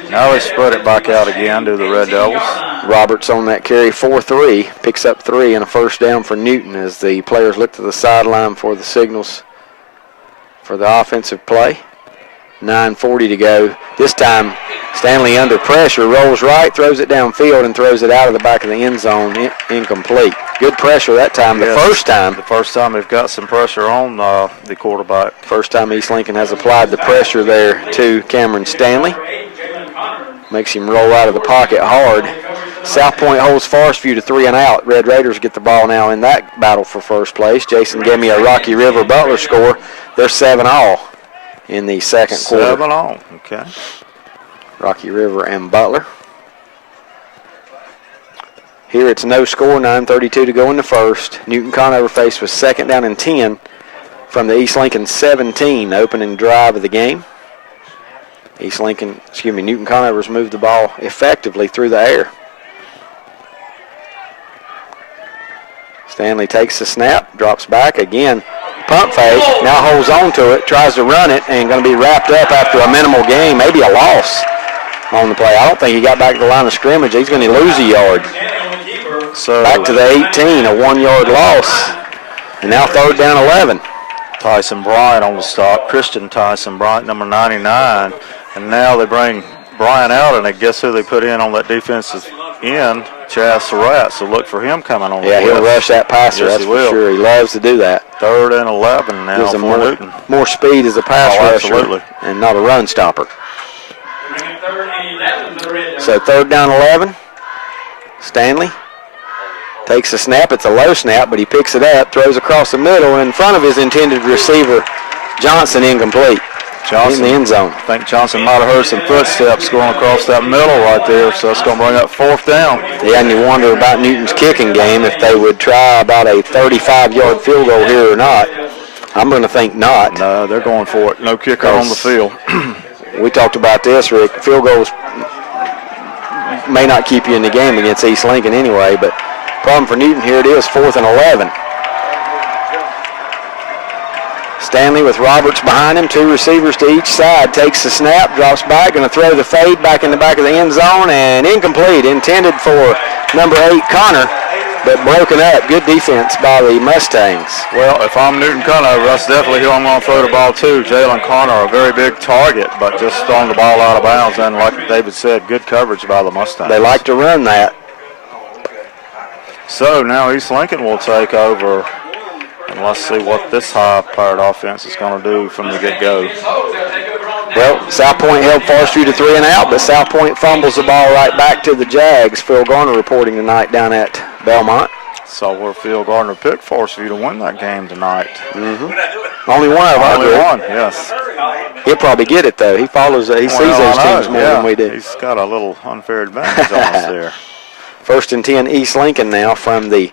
Now they spread it back out again to the Red Devils. Roberts on that carry 4-3, picks up 3 and a first down for Newton as the players look to the sideline for the signals for the offensive play. 9:40 to go. This time, Stanley under pressure, rolls right, throws it downfield, and throws it out of the back of the end zone, incomplete. Good pressure that time. Yes, The first time they've got some pressure on the quarterback. First time East Lincoln has applied the pressure there to Cameron Stanley. Makes him roll out of the pocket hard. South Point holds Forest View to 3 and out. Red Raiders get the ball now in that battle for first place. Jason gave me a Rocky River Butler score. They're 7-all in the second quarter. 7-all, okay. Rocky River and Butler. Here it's no score, 9:32 to go in the first. Newton Conover faced with 2nd down and 10 from the East Lincoln 17, opening drive of the game. Newton Conover's moved the ball effectively through the air. Stanley takes the snap, drops back again. Pump fake, now holds on to it, tries to run it, and going to be wrapped up after a minimal gain, maybe a loss on the play. I don't think he got back to the line of scrimmage. He's going to lose a yard. So back to the 18, a 1-yard loss. And now 3rd down 11. Tyson Bryant on the stop. Christian Tyson Bryant, number 99. And now they bring Bryant out, and I guess who they put in on that defensive end? Chaz Surratt. So look for him coming on the Yeah, he'll blitz. rush that passer, Yes, that's he for will. sure. He loves to do that. 3rd and 11 now Gives for him Newton. more speed as a pass Oh, rusher absolutely. and not a run stopper. So 3rd down 11. Stanley takes a snap. It's a low snap, but he picks it up, throws across the middle, and in front of his intended receiver, Johnson, incomplete. In the end zone. I think Johnson might have heard some footsteps going across that middle right there, so it's going to bring up 4th down. Yeah, and you wonder about Newton's kicking game, if they would try about a 35-yard field goal here or not. I'm going to think not. No, they're going for it. No kicker on the field. We talked about this, Rick. Field goals may not keep you in the game against East Lincoln anyway, but problem for Newton here it is, 4th and 11. Stanley with Roberts behind him, 2 receivers to each side, takes the snap, drops back, going to throw the fade back in the back of the end zone, and incomplete, intended for number 8, Connor, but broken up. Good defense by the Mustangs. Well, if I'm Newton Conover, that's definitely who I'm going to throw the ball to. Jalen Connor, a very big target, but just throwing the ball out of bounds, and like David said, good coverage by the Mustangs. They like to run that. So now East Lincoln will take over. And let's see what this high-powered offense is going to do from the get-go. Well, South Point held Forest View to 3 and out, but South Point fumbles the ball right back to the Jags. Phil Garner reporting tonight down at Belmont. Saw where Phil Gardner picked Forest View to win that game tonight. Only one of our Only group. one, yes. He'll probably get it, though. He follows, he sees those teams more than we do. He's got a little unfair advantage on us there. 1st and 10 East Lincoln now from the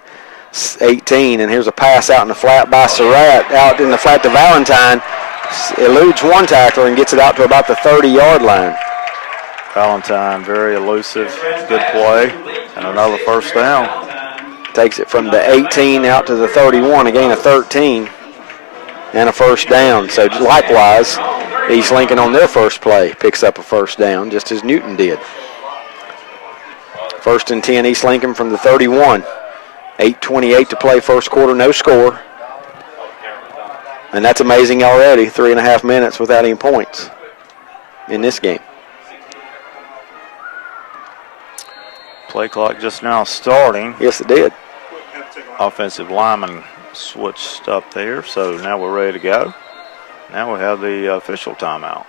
18, and here's a pass out in the flat by Surratt, out in the flat to Valentine, eludes one tackler and gets it out to about the 30-yard line. Valentine, very elusive, good play, and another first down. Takes it from the 18 out to the 31, a gain of 13, and a first down. So likewise, East Lincoln on their first play picks up a first down, just as Newton did. 1st and 10 East Lincoln from the 31. 8:28 to play first quarter, no score. And that's amazing already, 3.5 minutes without any points in this game. Play clock just now starting. Yes, it did. Offensive lineman switched up there, so now we're ready to go. Now we have the official timeout.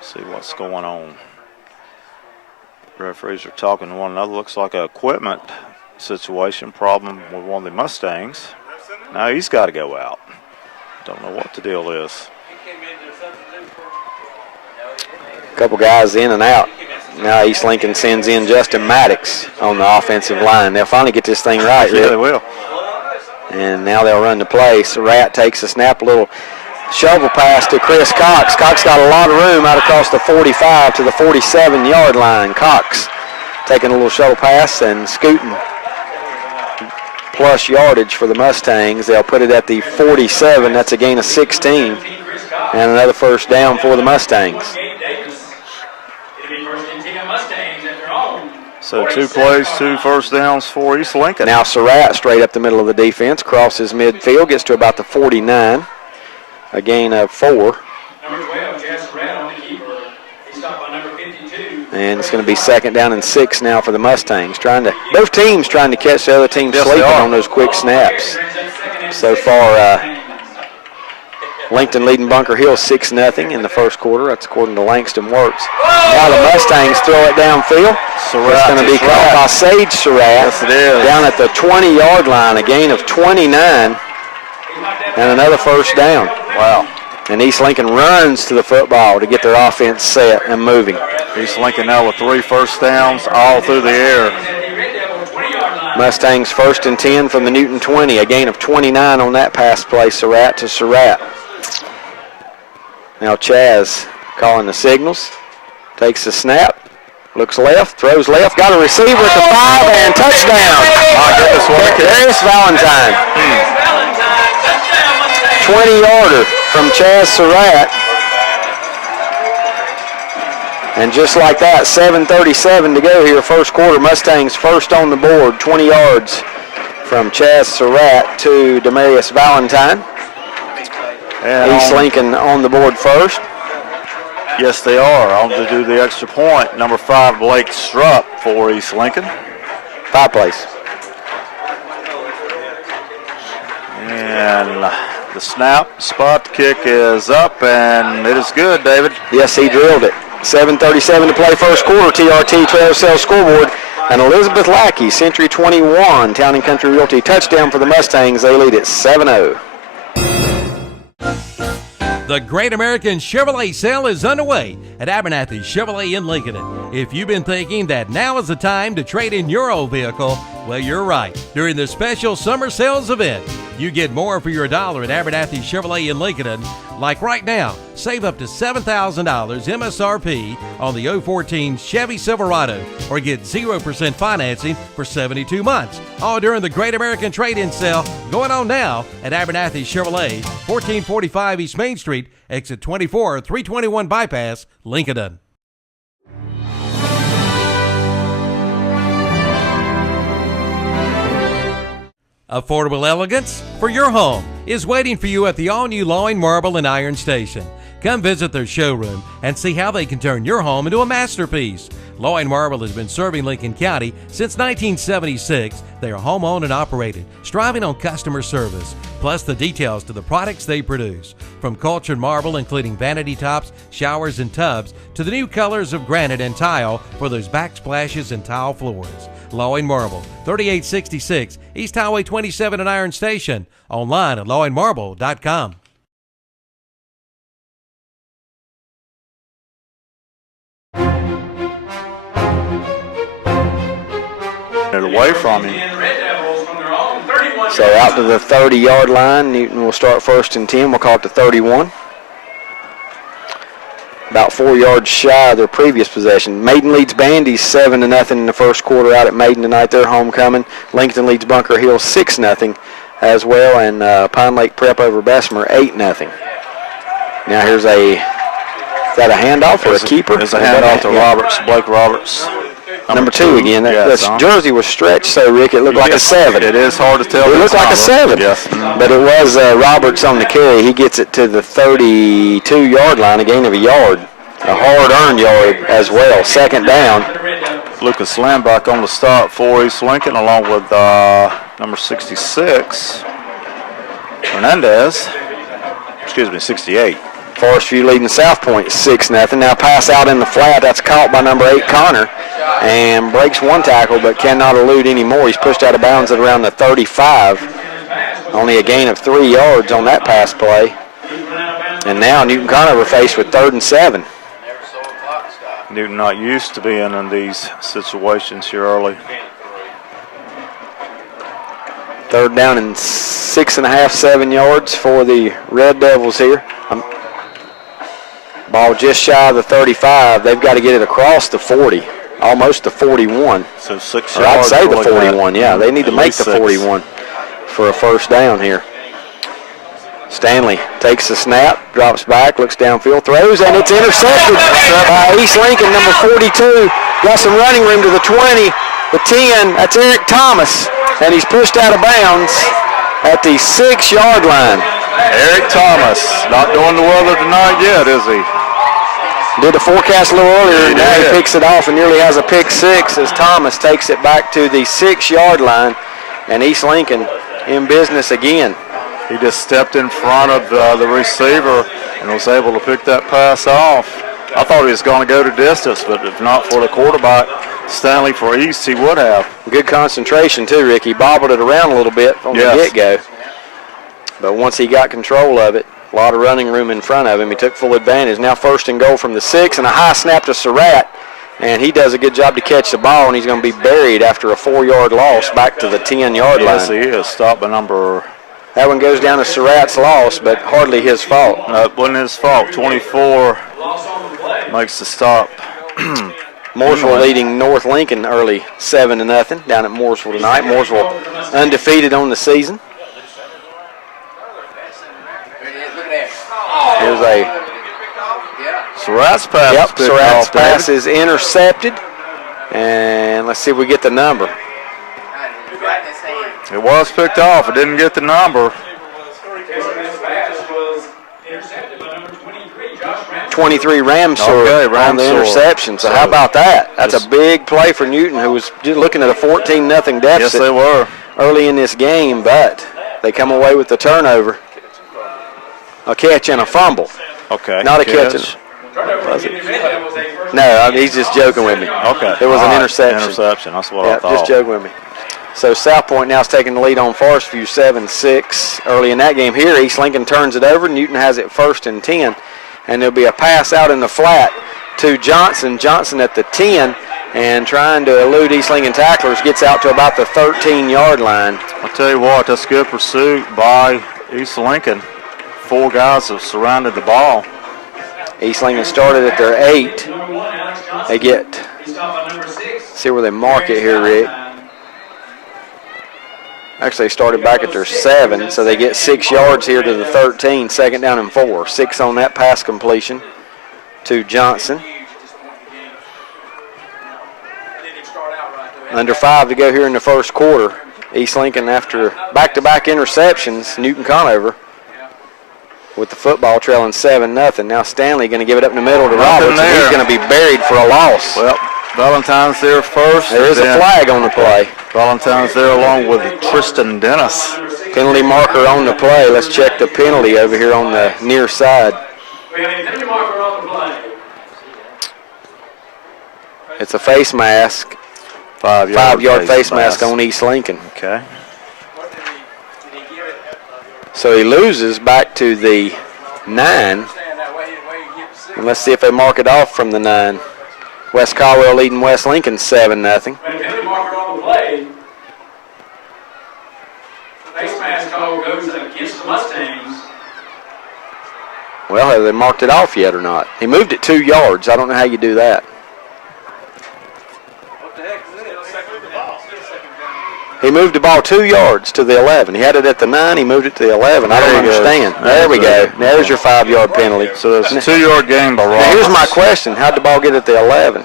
See what's going on. Referees are talking to one another. Looks like an equipment situation problem with one of the Mustangs. Now he's got to go out. Don't know what the deal is. A couple guys in and out. Now East Lincoln sends in Justin Maddox on the offensive line. They'll finally get this thing right, Yeah, Rick. they will. And now they'll run the play. Surratt takes a snap, a little shovel pass to Chris Cox. Cox got a lot of room out across the 45 to the 47-yard line. Cox taking a little shovel pass and scooting plus yardage for the Mustangs. They'll put it at the 47. That's a gain of 16. And another first down for the Mustangs. So 2 plays, 2 first downs for East Lincoln. Now Surratt straight up the middle of the defense, crosses midfield, gets to about the 49. A gain of 4. And it's going to be second down and 6 now for the Mustangs. Both teams trying to catch the other team sleeping on those quick snaps. So far, Lincoln leading Bunker Hill 6-0 in the first quarter. That's according to Langston Works. Now the Mustangs throw it downfield. It's going to be caught by Sage Surratt. Yes, it is. Down at the 20-yard line, a gain of 29, and another first down. Wow. And East Lincoln runs to the football to get their offense set and moving. East Lincoln now with 3 first downs all through the air. Mustangs 1st and 10 from the Newton 20. A gain of 29 on that pass play, Surratt to Surratt. Now Chaz calling the signals. Takes the snap. Looks left, throws left, got a receiver at the 5, and touchdown. My goodness, what a kick. Darius Valentine. 20-yarder from Chaz Surratt. And just like that, 7:37 to go here, first quarter. Mustangs first on the board, 20 yards from Chaz Surratt to Demarius Valentine. And East Lincoln on the board first. Yes, they are. On to do the extra point. Number 5, Blake Strupp for East Lincoln. 5 plays. And the snap, spot, the kick is up, and it is good, David. Yes, he drilled it. 7:37 to play first quarter. TRT Trail Sales scoreboard. And Elizabeth Lackey, Century 21, Town and Country Realty touchdown for the Mustangs. They lead at 7-0. The Great American Chevrolet Sale is underway at Abernathy Chevrolet in Lincoln. If you've been thinking that now is the time to trade in your old vehicle, well, you're right. During the special summer sales event, you get more for your dollar at Abernathy Chevrolet in Lincoln. Like right now, save up to $7,000 MSRP on the 014 Chevy Silverado or get 0% financing for 72 months. All during the Great American Trade-In Sale going on now at Abernathy Chevrolet, 1445 East Main Street, exit 24, 321 Bypass, Lincoln. Affordable elegance for your home is waiting for you at the all-new Loin Marble and Iron Station. Come visit their showroom and see how they can turn your home into a masterpiece. Loin Marble has been serving Lincoln County since 1976. They are home-owned and operated, striving on customer service, plus the details to the products they produce. From cultured marble, including vanity tops, showers, and tubs, to the new colors of granite and tile for those backsplashes and tile floors. Loin Marble, 3866 East Highway 27 at Iron Station. Online at loinmarble.com. Away from him. So out to the 30-yard line. Newton will start 1st and 10. We'll call it the 31. About 4 yards shy of their previous possession. Maiden leads Bandy 7-0 in the first quarter out at Maiden tonight. Their homecoming. Lincoln leads Bunker Hill 6-0 as well, and Pine Lake Prep over Bessemer 8-0. Now here's is that a handoff or a keeper? It's a handoff to Roberts, Blake Roberts. Number 2 again. That jersey was stretched so, Rick, it looked like a 7. It is hard to tell. It looked like a 7. Yes. But it was Roberts on the carry. He gets it to the 32-yard line, a gain of a yard. A hard-earned yard as well. Second down. Lucas Lambach on the stop for East Lincoln, along with number 66, Hernandez. 68. Forest View leading South Point 6-0. Now pass out in the flat. That's caught by number 8, Connor, and breaks one tackle but cannot elude anymore. He's pushed out of bounds at around the 35. Only a gain of 3 yards on that pass play. And now Newton Conover faced with 3rd and 7. Newton not used to being in these situations here early. Third down and 6.5, 7 yards for the Red Devils here. Ball just shy of the 35. They've got to get it across the 40, almost the 41. So 6 Or yards. I'd say we're the looking at. 41, yeah. They need to At make least the 6. 41 for a first down here. Stanley takes the snap, drops back, looks downfield, throws, and it's intercepted by East Lincoln, number 42. Got some running room to the 20, the 10. That's Eric Thomas, and he's pushed out of bounds at the 6-yard line. Eric Thomas, not doing the weather tonight yet, is he? Did the forecast a little earlier, and now he did. picks it off and nearly has a pick 6 as Thomas takes it back to the 6-yard line, and East Lincoln in business again. He just stepped in front of the receiver and was able to pick that pass off. I thought he was going to go to distance, but if not for the quarterback, Stanley for East, he would have. Good concentration too, Rick. He bobbled it around a little bit from the get-go. But once he got control of it, a lot of running room in front of him. He took full advantage. Now first and goal from the 6, and a high snap to Surratt. And he does a good job to catch the ball, and he's going to be buried after a 4-yard loss back to the 10-yard line. Yes, he is. Stop by number... That one goes down to Surratt's loss, but hardly his fault. No, it wasn't his fault. 24 makes the stop. Mooresville leading North Lincoln early 7-0 down at Mooresville tonight. Mooresville undefeated on the season. Here's a Surratt's pass. Yep, Surratt's pass is intercepted. And let's see if we get the number. It was picked off. It didn't get the number. 23 Ramsor on the interception. So how about that? That's a big play for Newton, who was just looking at a 14-0 deficit. Yes, they were. Early in this game, but they come away with the turnover. A catch and a fumble. Okay. Not a catch. No, he's just joking with me. Okay. It was an interception. Interception. That's what I thought. Just joking with me. So South Point now is taking the lead on Forest View 7-6. Early in that game here, East Lincoln turns it over. Newton has it 1st and 10. And there'll be a pass out in the flat to Johnson. Johnson at the 10 and trying to elude East Lincoln tacklers, gets out to about the 13-yard line. I'll tell you what, that's good pursuit by East Lincoln. 4 guys have surrounded the ball. East Lincoln started at their 8. They get, see where they mark it here, Rick. Actually, they started back at their 7, so they get 6 yards here to the 13, 2nd down and 4. 6 on that pass completion to Johnson. Under 5 to go here in the first quarter. East Lincoln, after back-to-back interceptions, Newton Conover with the football trailing 7-0. Now Stanley going to give it up in the middle to Roberts, and he's going to be buried for a loss. Well, Valentine's there first. There is a flag on the play. Valentine's there along with Tristan Dennis. Penalty marker on the play. Let's check the penalty over here on the near side. It's a face mask. 5-yard face mask on East Lincoln. Okay. So he loses back to the 9. And let's see if they mark it off from the 9. West Caldwell leading West Lincoln 7-0. Well, have they marked it off yet or not? He moved it 2 yards. I don't know how you do that. He moved the ball 2 yards to the 11. He had it at the 9. He moved it to the 11. I don't understand. There we go. There's your 5-yard penalty. So there's a 2-yard gain by Roberts. Now here's my question. How'd the ball get at the 11?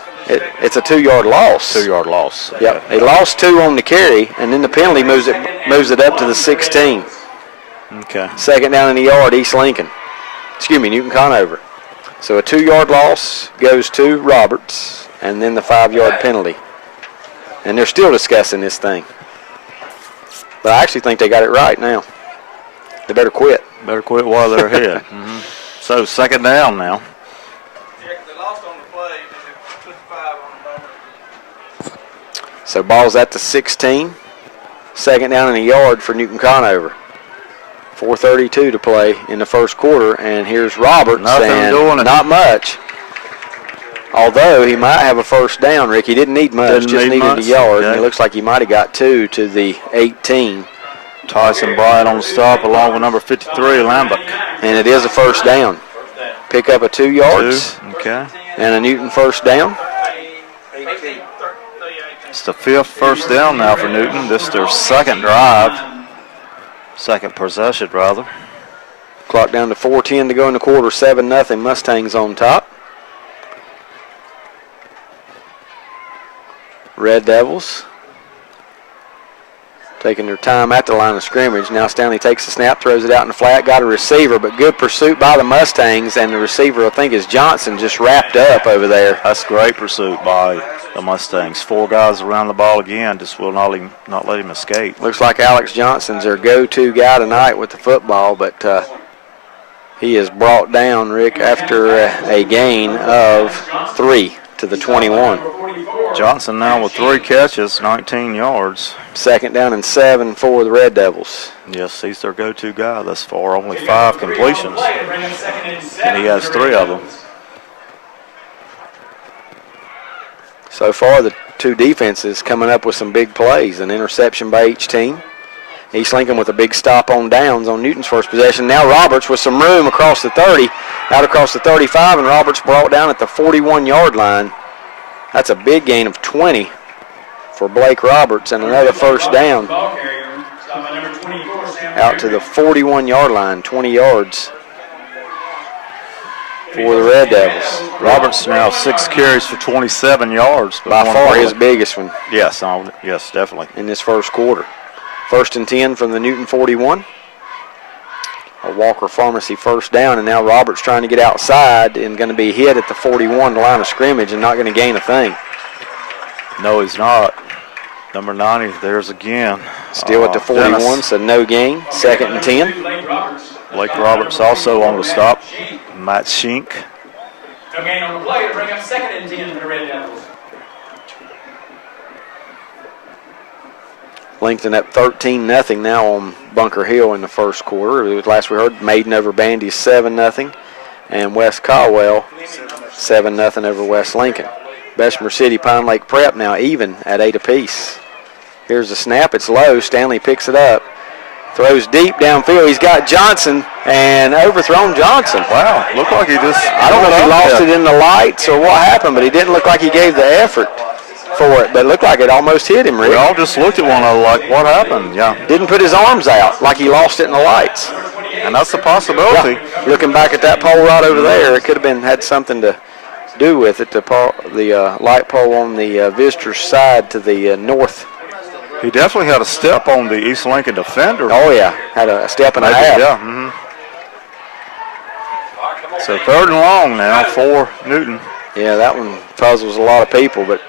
It's a 2-yard loss. 2-yard loss. Yep. He lost 2 on the carry, and then the penalty moves it up to the 16. Okay. 2nd down in the yard, East Lincoln. Excuse me, Newton Conover. So a 2-yard loss goes to Roberts, and then the 5-yard penalty. And they're still discussing this thing. But I actually think they got it right now. They better quit. Better quit while they're ahead. So 2nd down now. So ball's at the 16. 2nd down in the yard for Newton Conover. 4:32 to play in the first quarter, and here's Roberts. Nothing doing it. Not much. Although he might have a first down, Rick. He didn't need much, just needed a yard. Okay. And it looks like he might have got 2 to the 18. Tyson Bryant on the stop along with number 53, Lambert. And it is a first down. Pick up a 2 yards. 2, okay. And a Newton first down. It's the 5th first down now for Newton. This is their second drive. Second possession, rather. Clock down to 4:10 to go in the quarter. 7-0. Mustangs on top. Red Devils taking their time at the line of scrimmage. Now Stanley takes the snap, throws it out in the flat, got a receiver, but good pursuit by the Mustangs, and the receiver, I think, is Johnson, just wrapped up over there. That's great pursuit by the Mustangs. 4 guys around the ball again, just will not let him escape. Looks like Alex Johnson's their go-to guy tonight with the football, but he is brought down, Rick, after a gain of 3 to the 21. Johnson now with 3 catches, 19 yards. 2nd down and 7 for the Red Devils. Yes, he's their go-to guy thus far. Only 5 completions, and he has 3 of them. So far, the 2 defenses coming up with some big plays. An interception by each team. East Lincoln with a big stop on downs on Newton's first possession. Now Roberts with some room across the 30, out across the 35, and Roberts brought down at the 41-yard line. That's a big gain of 20 for Blake Roberts, and another first down out to the 41-yard line, 20 yards for the Red Devils. Roberts now 6 carries for 27 yards. By far his biggest one. Yes, yes, definitely. In this first quarter. 1st and 10 from the Newton 41. A Walker Pharmacy first down, and now Roberts trying to get outside and going to be hit at the 41 line of scrimmage and not going to gain a thing. No, he's not. Number 90, there's again. Still at the 41, Dennis. So no gain. 2nd and 10. Blake Roberts also on the stop. Matt Schink. No gain on the play to bring up 2nd and 10 for the Red Devils. Lincoln up 13-0 now on Bunker Hill in the first quarter. Last we heard, Maiden over Bandy 7-0, and West Caldwell 7-0 over West Lincoln. Bessemer City Pine Lake Prep now even at 8 apiece. Here's the snap. It's low. Stanley picks it up. Throws deep downfield. He's got Johnson and overthrown Johnson. Wow, looked like he just... I don't know if he lost it in the lights or what happened, but he didn't look like he gave the effort for it, but it looked like it almost hit him, Rick. We all just looked at one another like, what happened? Yeah. Didn't put his arms out like he lost it in the lights. And that's the possibility. Yeah. Looking back at that pole right over there, it could have been had something to do with it. The light pole on the visitor's side to the north. He definitely had a step on the East Lincoln defender. Oh, yeah. Had a step and a half. Yeah. Mm-hmm. So 3rd and long now for Newton. Yeah, that one puzzles a lot of people, but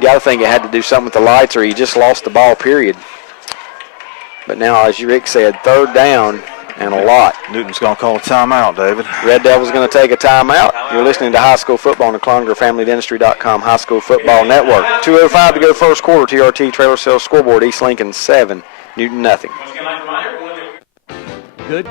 you got to think it had to do something with the lights or he just lost the ball, period. But now, as Rick said, 3rd down and a lot. Newton's going to call a timeout, David. Red Devils going to take a timeout. You're listening to High School Football on the CloningerFamilyDentistry.com High School Football Network. 2:05 to go first quarter. TRT Trailer Sales Scoreboard. East Lincoln 7, Newton nothing. Good.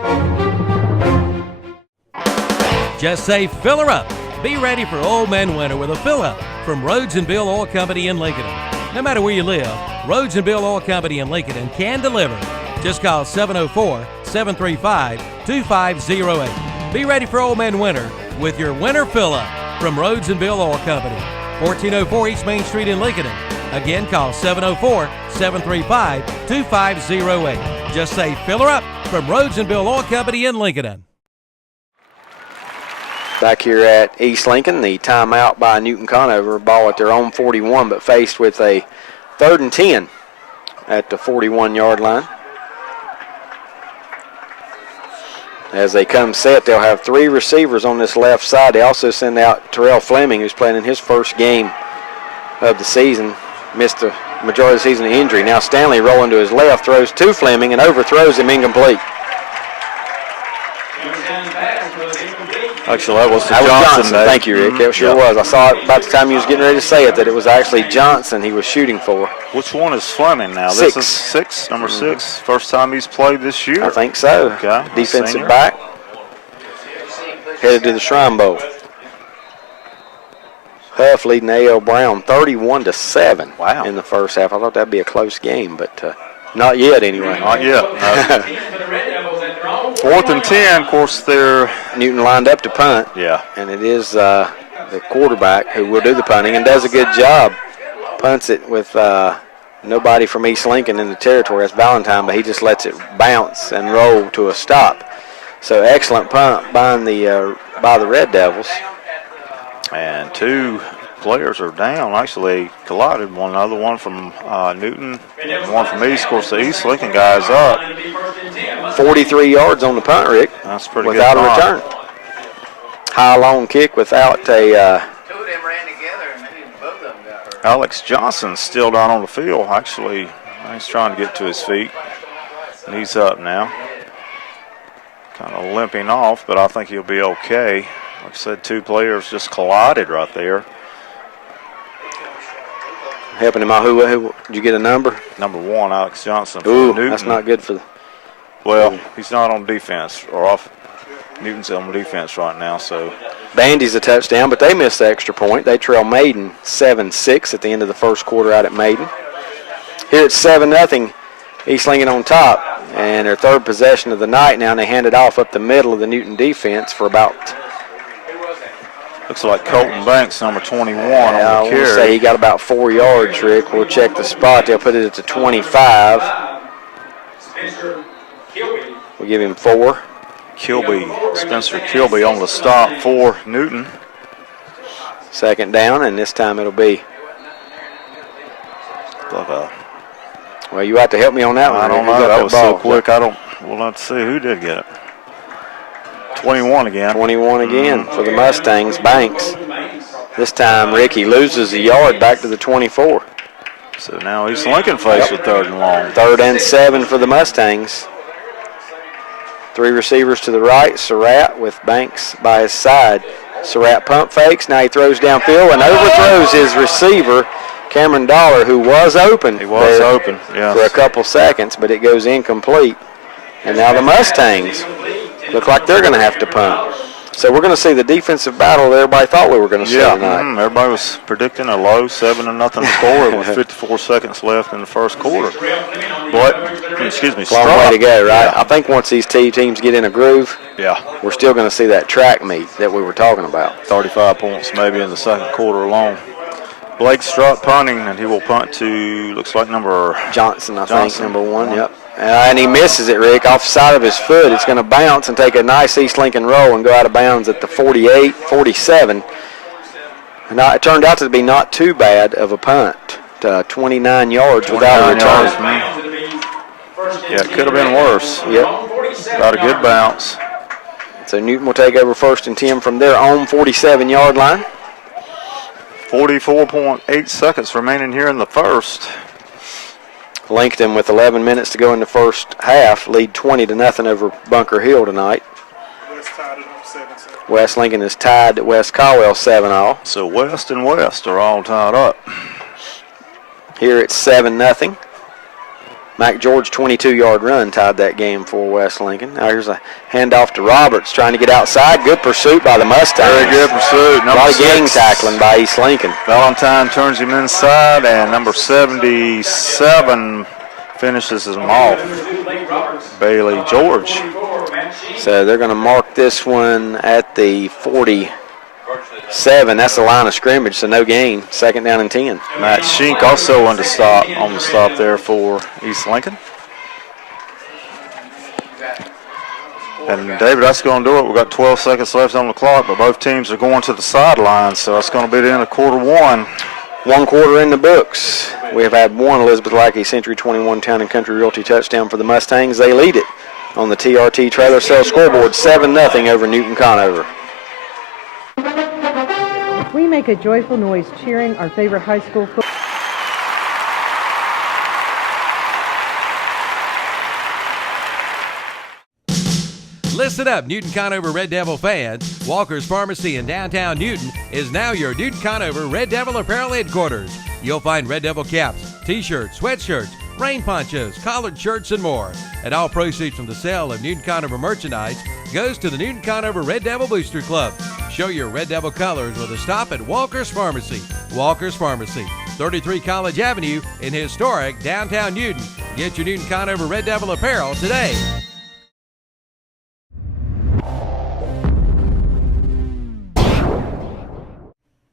Just say fill her up. Be ready for Old Man Winter with a fill-up from Rhodes & Bill Oil Company in Lincoln. No matter where you live, Rhodes & Bill Oil Company in Lincoln can deliver. Just call 704-735-2508. Be ready for Old Man Winter with your winter fill-up from Rhodes & Bill Oil Company. 1404 East Main Street in Lincoln. Again, call 704-735-2508. Just say fill her up from Rhodes & Bill Oil Company in Lincoln. Back here at East Lincoln, the timeout by Newton Conover, ball at their own 41, but faced with a 3rd and 10 at the 41-yard line. As they come set, they'll have 3 receivers on this left side. They also send out Terrell Fleming, who's playing in his first game of the season. Missed the majority of the season injury. Now Stanley rolling to his left, throws to Fleming and overthrows him incomplete. Actually, that was Johnson. Thank you, Rick. It sure was. I saw it about the time you was getting ready to say it, that it was actually Johnson he was shooting for. Which one is Fleming now? 6. This is 6, number 6. First time he's played this year. I think so. Okay. Defensive Senior. back. Headed to the Shrine Bowl. Huff leading A.L. Brown 31-7 wow. in the first half. I thought that'd be a close game, but Not yet, anyway. Not yet. No. 4th and 10, of course, they're... Newton lined up to punt. Yeah. And it is the quarterback who will do the punting and does a good job. Punts it with nobody from East Lincoln in the territory. That's Valentine, but he just lets it bounce and roll to a stop. So excellent punt by the Red Devils. And 2 players are down. Actually, collided one another. One from Newton, one from East. Of course, the East Lincoln guy's up. 43 yards on the punt, Rick. That's pretty good. Without a return. High long kick without a... Alex Johnson's still down on the field. Actually, he's trying to get to his feet. And he's up now. Kind of limping off, but I think he'll be okay. Like I said, 2 players just collided right there. Helping him out. Who did you get a number? Number 1, Alex Johnson. Ooh, Newton. That's not good for the... Well, he's not on defense, or off. Newton's on defense right now, so. Bandy's a touchdown, but they missed the extra point. They trail Maiden 7-6 at the end of the first quarter out at Maiden. Here it's 7-0, East Lincoln on top, and their 3rd possession of the night now, and they hand it off up the middle of the Newton defense for about... Looks like Colton Banks, number 21, on the carry. I want to say he got about 4 yards, Rick. We'll check the spot. They'll put it at the 25. We'll give him 4. Spencer Kilby on the stop for Newton. 2nd down, and this time it'll be... Well, you have to help me on that one. I don't know. That was so quick. We'll have to see who did get it. 21 again. 21 again for the Mustangs. Banks. This time, Ricky loses a yard back to the 24. So now East Lincoln faced with 3rd and long. 3rd and 7 for the Mustangs. 3 receivers to the right. Surratt with Banks by his side. Surratt pump fakes. Now he throws downfield and overthrows his receiver, Cameron Dollar, who was open. He was open, yes. For a couple seconds, but it goes incomplete. And now the Mustangs look like they're going to have to punt. So we're going to see the defensive battle that everybody thought we were going to see tonight. Everybody was predicting a low 7-0 score with 54 seconds left in the first quarter. But, excuse me, long way to go, right? I think once these teams get in a groove, we're still going to see that track meet that we were talking about. 35 points maybe in the second quarter alone. Blake Strutt punting, and he will punt to, looks like number Johnson, I think, number 1, yep. And he misses it, Rick, off the side of his foot. It's going to bounce and take a nice East Lincoln roll and go out of bounds at the 48, 47. And it turned out to be not too bad of a punt. 29 yards without a return. Yeah, it could have been worse. Yep. Got a good bounce. So Newton will take over 1st and 10 from their own 47-yard line. 44.8 seconds remaining here in the first. Lincoln, with 11 minutes to go in the first half, lead 20-0 over Bunker Hill tonight. West Lincoln is tied at West Caldwell 7-all. So West and West are all tied up. Here it's 7-0. Mac George, 22-yard run, tied that game for West Lincoln. Now here's a handoff to Roberts, trying to get outside. Good pursuit by the Mustangs. Very good pursuit. A lot of gang tackling by East Lincoln. Valentine turns him inside, and number 77 finishes him off. Bailey George. So they're going to mark this one at the 47. That's the line of scrimmage, so no gain. 2nd down and 10. Matt Shink also on the stop there for East Lincoln. And David, that's going to do it. We've got 12 seconds left on the clock, but both teams are going to the sidelines, so that's going to be the end of quarter 1. 1 quarter in the books. We have had one Elizabeth Lackey Century 21 Town and Country Realty touchdown for the Mustangs. They lead it on the TRT Trailer Sales scoreboard, 7-0 over Newton Conover. We make a joyful noise cheering our favorite high school football. Listen up, Newton Conover Red Devil fans. Walker's Pharmacy in downtown Newton is now your Newton Conover Red Devil apparel headquarters. You'll find Red Devil caps, t-shirts, sweatshirts, rain ponchos, collared shirts, and more. And all proceeds from the sale of Newton Conover merchandise goes to the Newton Conover Red Devil Booster Club. Show your Red Devil colors with a stop at Walker's Pharmacy. Walker's Pharmacy, 33 College Avenue in historic downtown Newton. Get your Newton Conover Red Devil apparel today.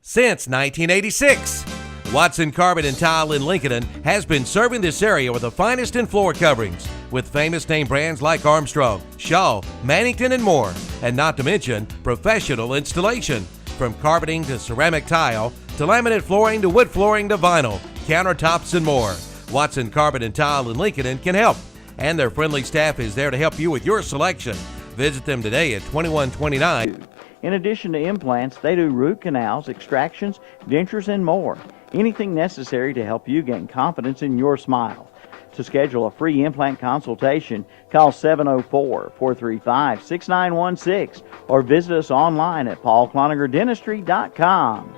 Since 1986, Watson Carpet and Tile in Lincoln has been serving this area with the finest in floor coverings, with famous name brands like Armstrong, Shaw, Mannington, and more, and not to mention professional installation. From carpeting to ceramic tile, to laminate flooring to wood flooring to vinyl, countertops, and more. Watson Carpet and Tile in Lincoln can help, and their friendly staff is there to help you with your selection. Visit them today at 2129. In addition to implants, they do root canals, extractions, dentures, and more. Anything necessary to help you gain confidence in your smile. To schedule a free implant consultation, call 704-435-6916 or visit us online at paulclonagerdentistry.com.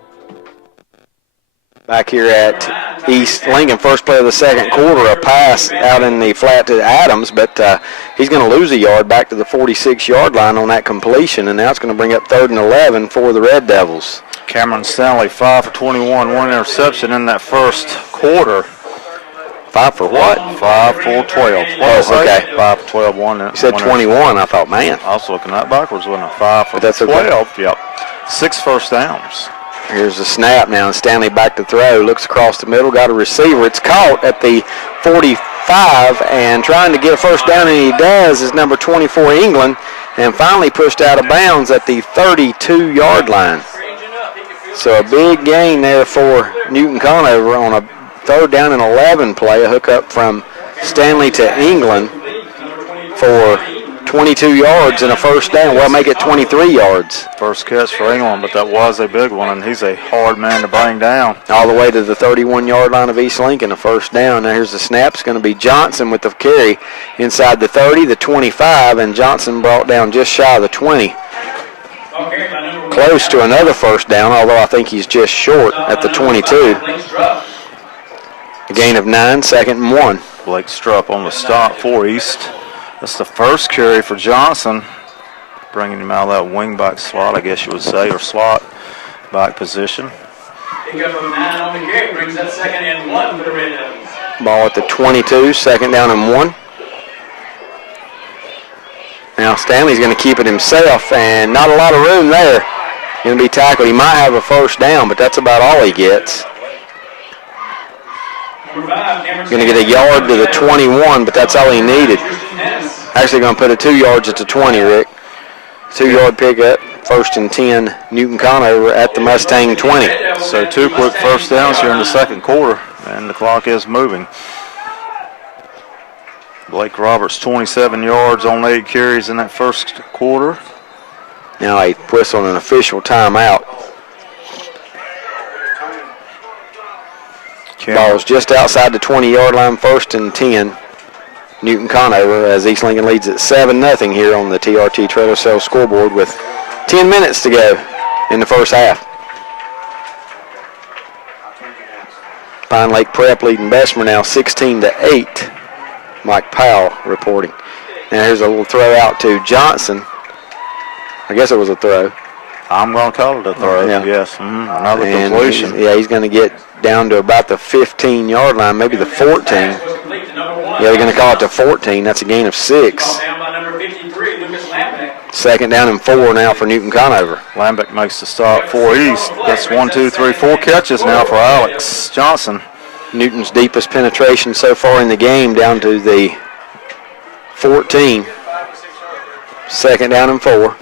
Back here at East Lincoln, first play of the second quarter, a pass out in the flat to Adams, but he's going to lose a yard back to the 46-yard line on that completion, and now it's going to bring up 3rd and 11 for the Red Devils. Cameron Stanley, 5 for 21, one interception in that first quarter. 5 for what? 5 for 12. Oh, okay. 5 for 12, one. You said 21. I thought, man. I was looking that backwards, wasn't it? 5 for that's 12. Okay. Yep. 6 first downs. Here's the snap now, and Stanley back to throw. Looks across the middle, got a receiver. It's caught at the 45, and trying to get a first down, and he does, is number 24, England, and finally pushed out of bounds at the 32-yard line. So a big gain there for Newton Conover on a 3rd down and 11 play, a hookup from Stanley to England for 22 yards and a first down. Well, make it 23 yards. First catch for England, but that was a big one, and he's a hard man to bring down. All the way to the 31-yard line of East Lincoln, a first down. Now here's the snap. It's going to be Johnson with the carry inside the 30, the 25, and Johnson brought down just shy of the 20. Close to another first down, although I think he's just short at the 22. A gain of 9, 2nd and 1. Blake Strupp on the stop for East. That's the first carry for Johnson, bringing him out of that wing-back slot, I guess you would say, or slot back position. Pick up a 9 on the carry, brings up 2nd and 1 for the Red Devils. Ball at the 22, 2nd down and 1. Now Stanley's going to keep it himself, and not a lot of room there. Going to be tackled. He might have a first down, but that's about all he gets. Going to get a yard to the 21, but that's all he needed. Actually going to put it 2 yards at the 20, Rick. 2-yard pickup, 1st and 10, Newton Conover at the Mustang 20. So 2 quick first downs here in the second quarter, and the clock is moving. Blake Roberts, 27 yards on 8 carries in that first quarter. Now a whistle and an official timeout. Ball's just outside the 20-yard line, 1st and 10. Newton Conover as East Lincoln leads at 7-0 here on the TRT Trailer Sales scoreboard with 10 minutes to go in the first half. Pine Lake Prep leading Bessemer now 16-8. Mike Powell reporting. Now here's a little throw out to Johnson. I guess it was a throw. I'm going to call it a throw, yes. Another completion. He's going to get down to about the 15-yard line, maybe the 14. Yeah, they're going to call it to 14. That's a gain of 6. 2nd down and 4 now for Newton Conover. Lambeck makes the stop for East. That's 1, 2, 3, 4 catches now for Alex Johnson. Newton's deepest penetration so far in the game down to the 14. 2nd down and 4.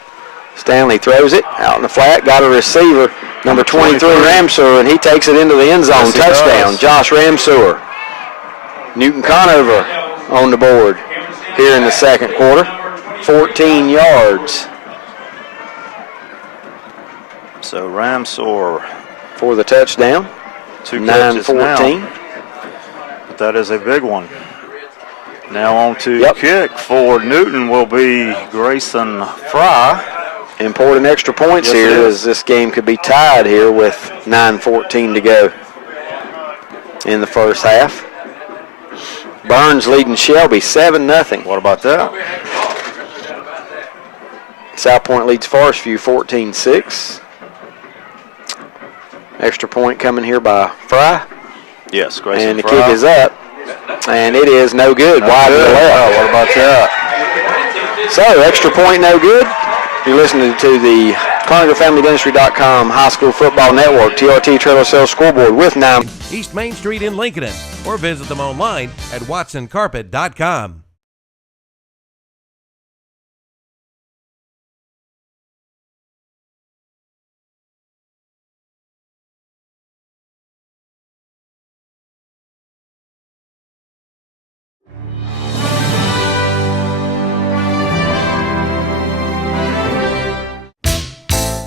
Stanley throws it out in the flat, got a receiver, number 23, Ramseur, and he takes it into the end zone. Touchdown, Josh Ramseur. Newton Conover on the board here in the second quarter, 14 yards. So Ramseur for the touchdown. 9-14. But that is a big one. Now on to kick for Newton will be Grayson Fry. Important extra points here as this game could be tied here with 9:14 to go in the first half. Burns leading Shelby 7-0. What about that? South Point leads Forest View 14-6. Extra point coming here by Fry. Yes, Grayson And the Fry. kick is up. And it is no good. Wide to the left. Oh, what about that? So, extra point, no good. You're listening to the ConoverFamilyDentistry.com High School Football Network, TRT Trailer Sales Scoreboard with 9. East Main Street in Lincoln, or visit them online at watsoncarpet.com.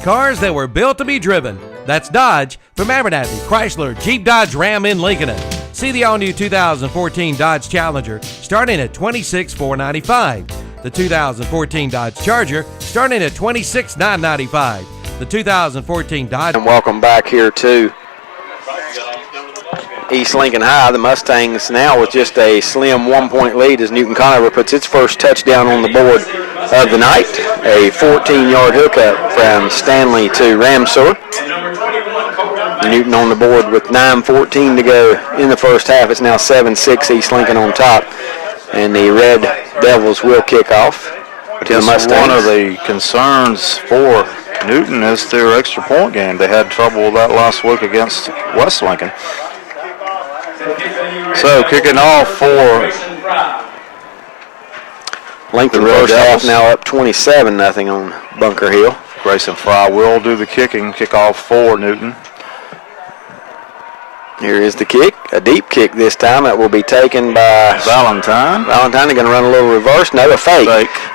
Cars that were built to be driven. That's Dodge from Abernathy, Chrysler, Jeep, Dodge, Ram in Lincoln. See the all-new 2014 Dodge Challenger starting at $26,495. The 2014 Dodge Charger starting at $26,995. The 2014 Dodge. And welcome back here to East Lincoln High. The Mustangs now with just a slim 1-point lead as Newton Conover puts its first touchdown on the board of the night. A 14-yard hookup from Stanley to Ramseur. Newton on the board with 9:14 to go in the first half. It's now 7-6 East Lincoln on top. And the Red Devils will kick off to the Mustangs. One of the concerns for Newton is their extra point game. They had trouble with that last week against West Lincoln. So kicking off for Lincoln first half now up 27-0 on Bunker Hill. Grayson Fry will do the kicking. Kickoff for Newton. Here is the kick, a deep kick this time. That will be taken by Valentine. Valentine is going to run a little reverse. No, a fake.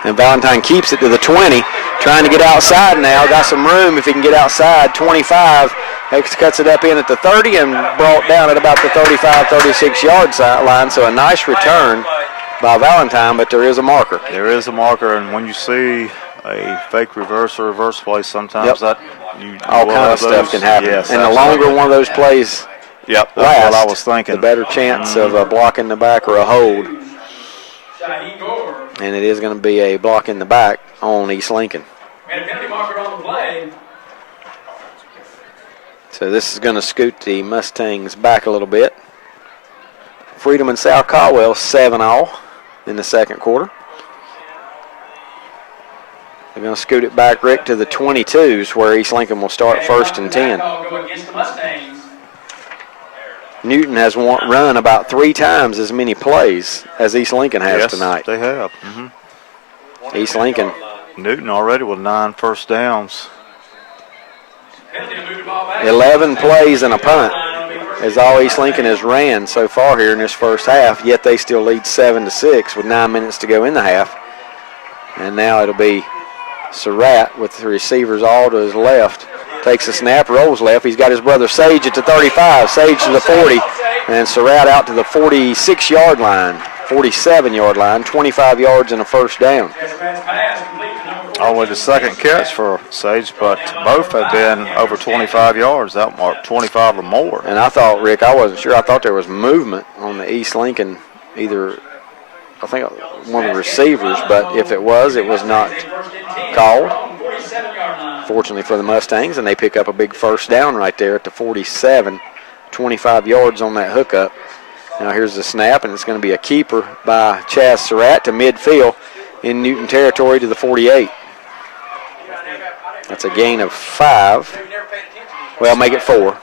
And Valentine keeps it to the 20. Trying to get outside now. Got some room if he can get outside. 25. Cuts it up in at the 30 and brought down at about the 35, 36-yard line. So a nice return by Valentine, but there is a marker. There is a marker, and when you see a fake reverse or reverse play, sometimes that all kind of stuff can happen. Yes, and the longer one of those plays that's lasts, what I was thinking. the better chance of a block in the back or a hold. And it is going to be a block in the back on East Lincoln. So this is going to scoot the Mustangs back a little bit. Freedom and South Caldwell 7-all in the second quarter. They're going to scoot it back, Rick, to the 22s where East Lincoln will start first and 10. Newton has run about 3 times as many plays as East Lincoln has tonight. They have. East Lincoln. Newton already with 9 first downs. 11 plays and a punt is all East Lincoln has ran so far here in this first half, yet they still lead 7-6 with 9 minutes to go in the half. And now it'll be Surratt with the receivers all to his left. Takes a snap, rolls left. He's got his brother Sage at the 35, Sage to the 40, and Surratt out to the 46-yard line, 47-yard line, 25 yards and a first down. Only the second catch for Sage, but both have been over 25 yards, that mark, 25 or more. And I thought, Rick, I wasn't sure. I thought there was movement on the East Lincoln, either, I think one of the receivers, but if it was not called. Fortunately for the Mustangs, and they pick up a big first down right there at the 47, 25 yards on that hookup. Now here's the snap, and it's going to be a keeper by Chaz Surratt to midfield in Newton territory to the 48. That's a gain of 5. Well, make it 4.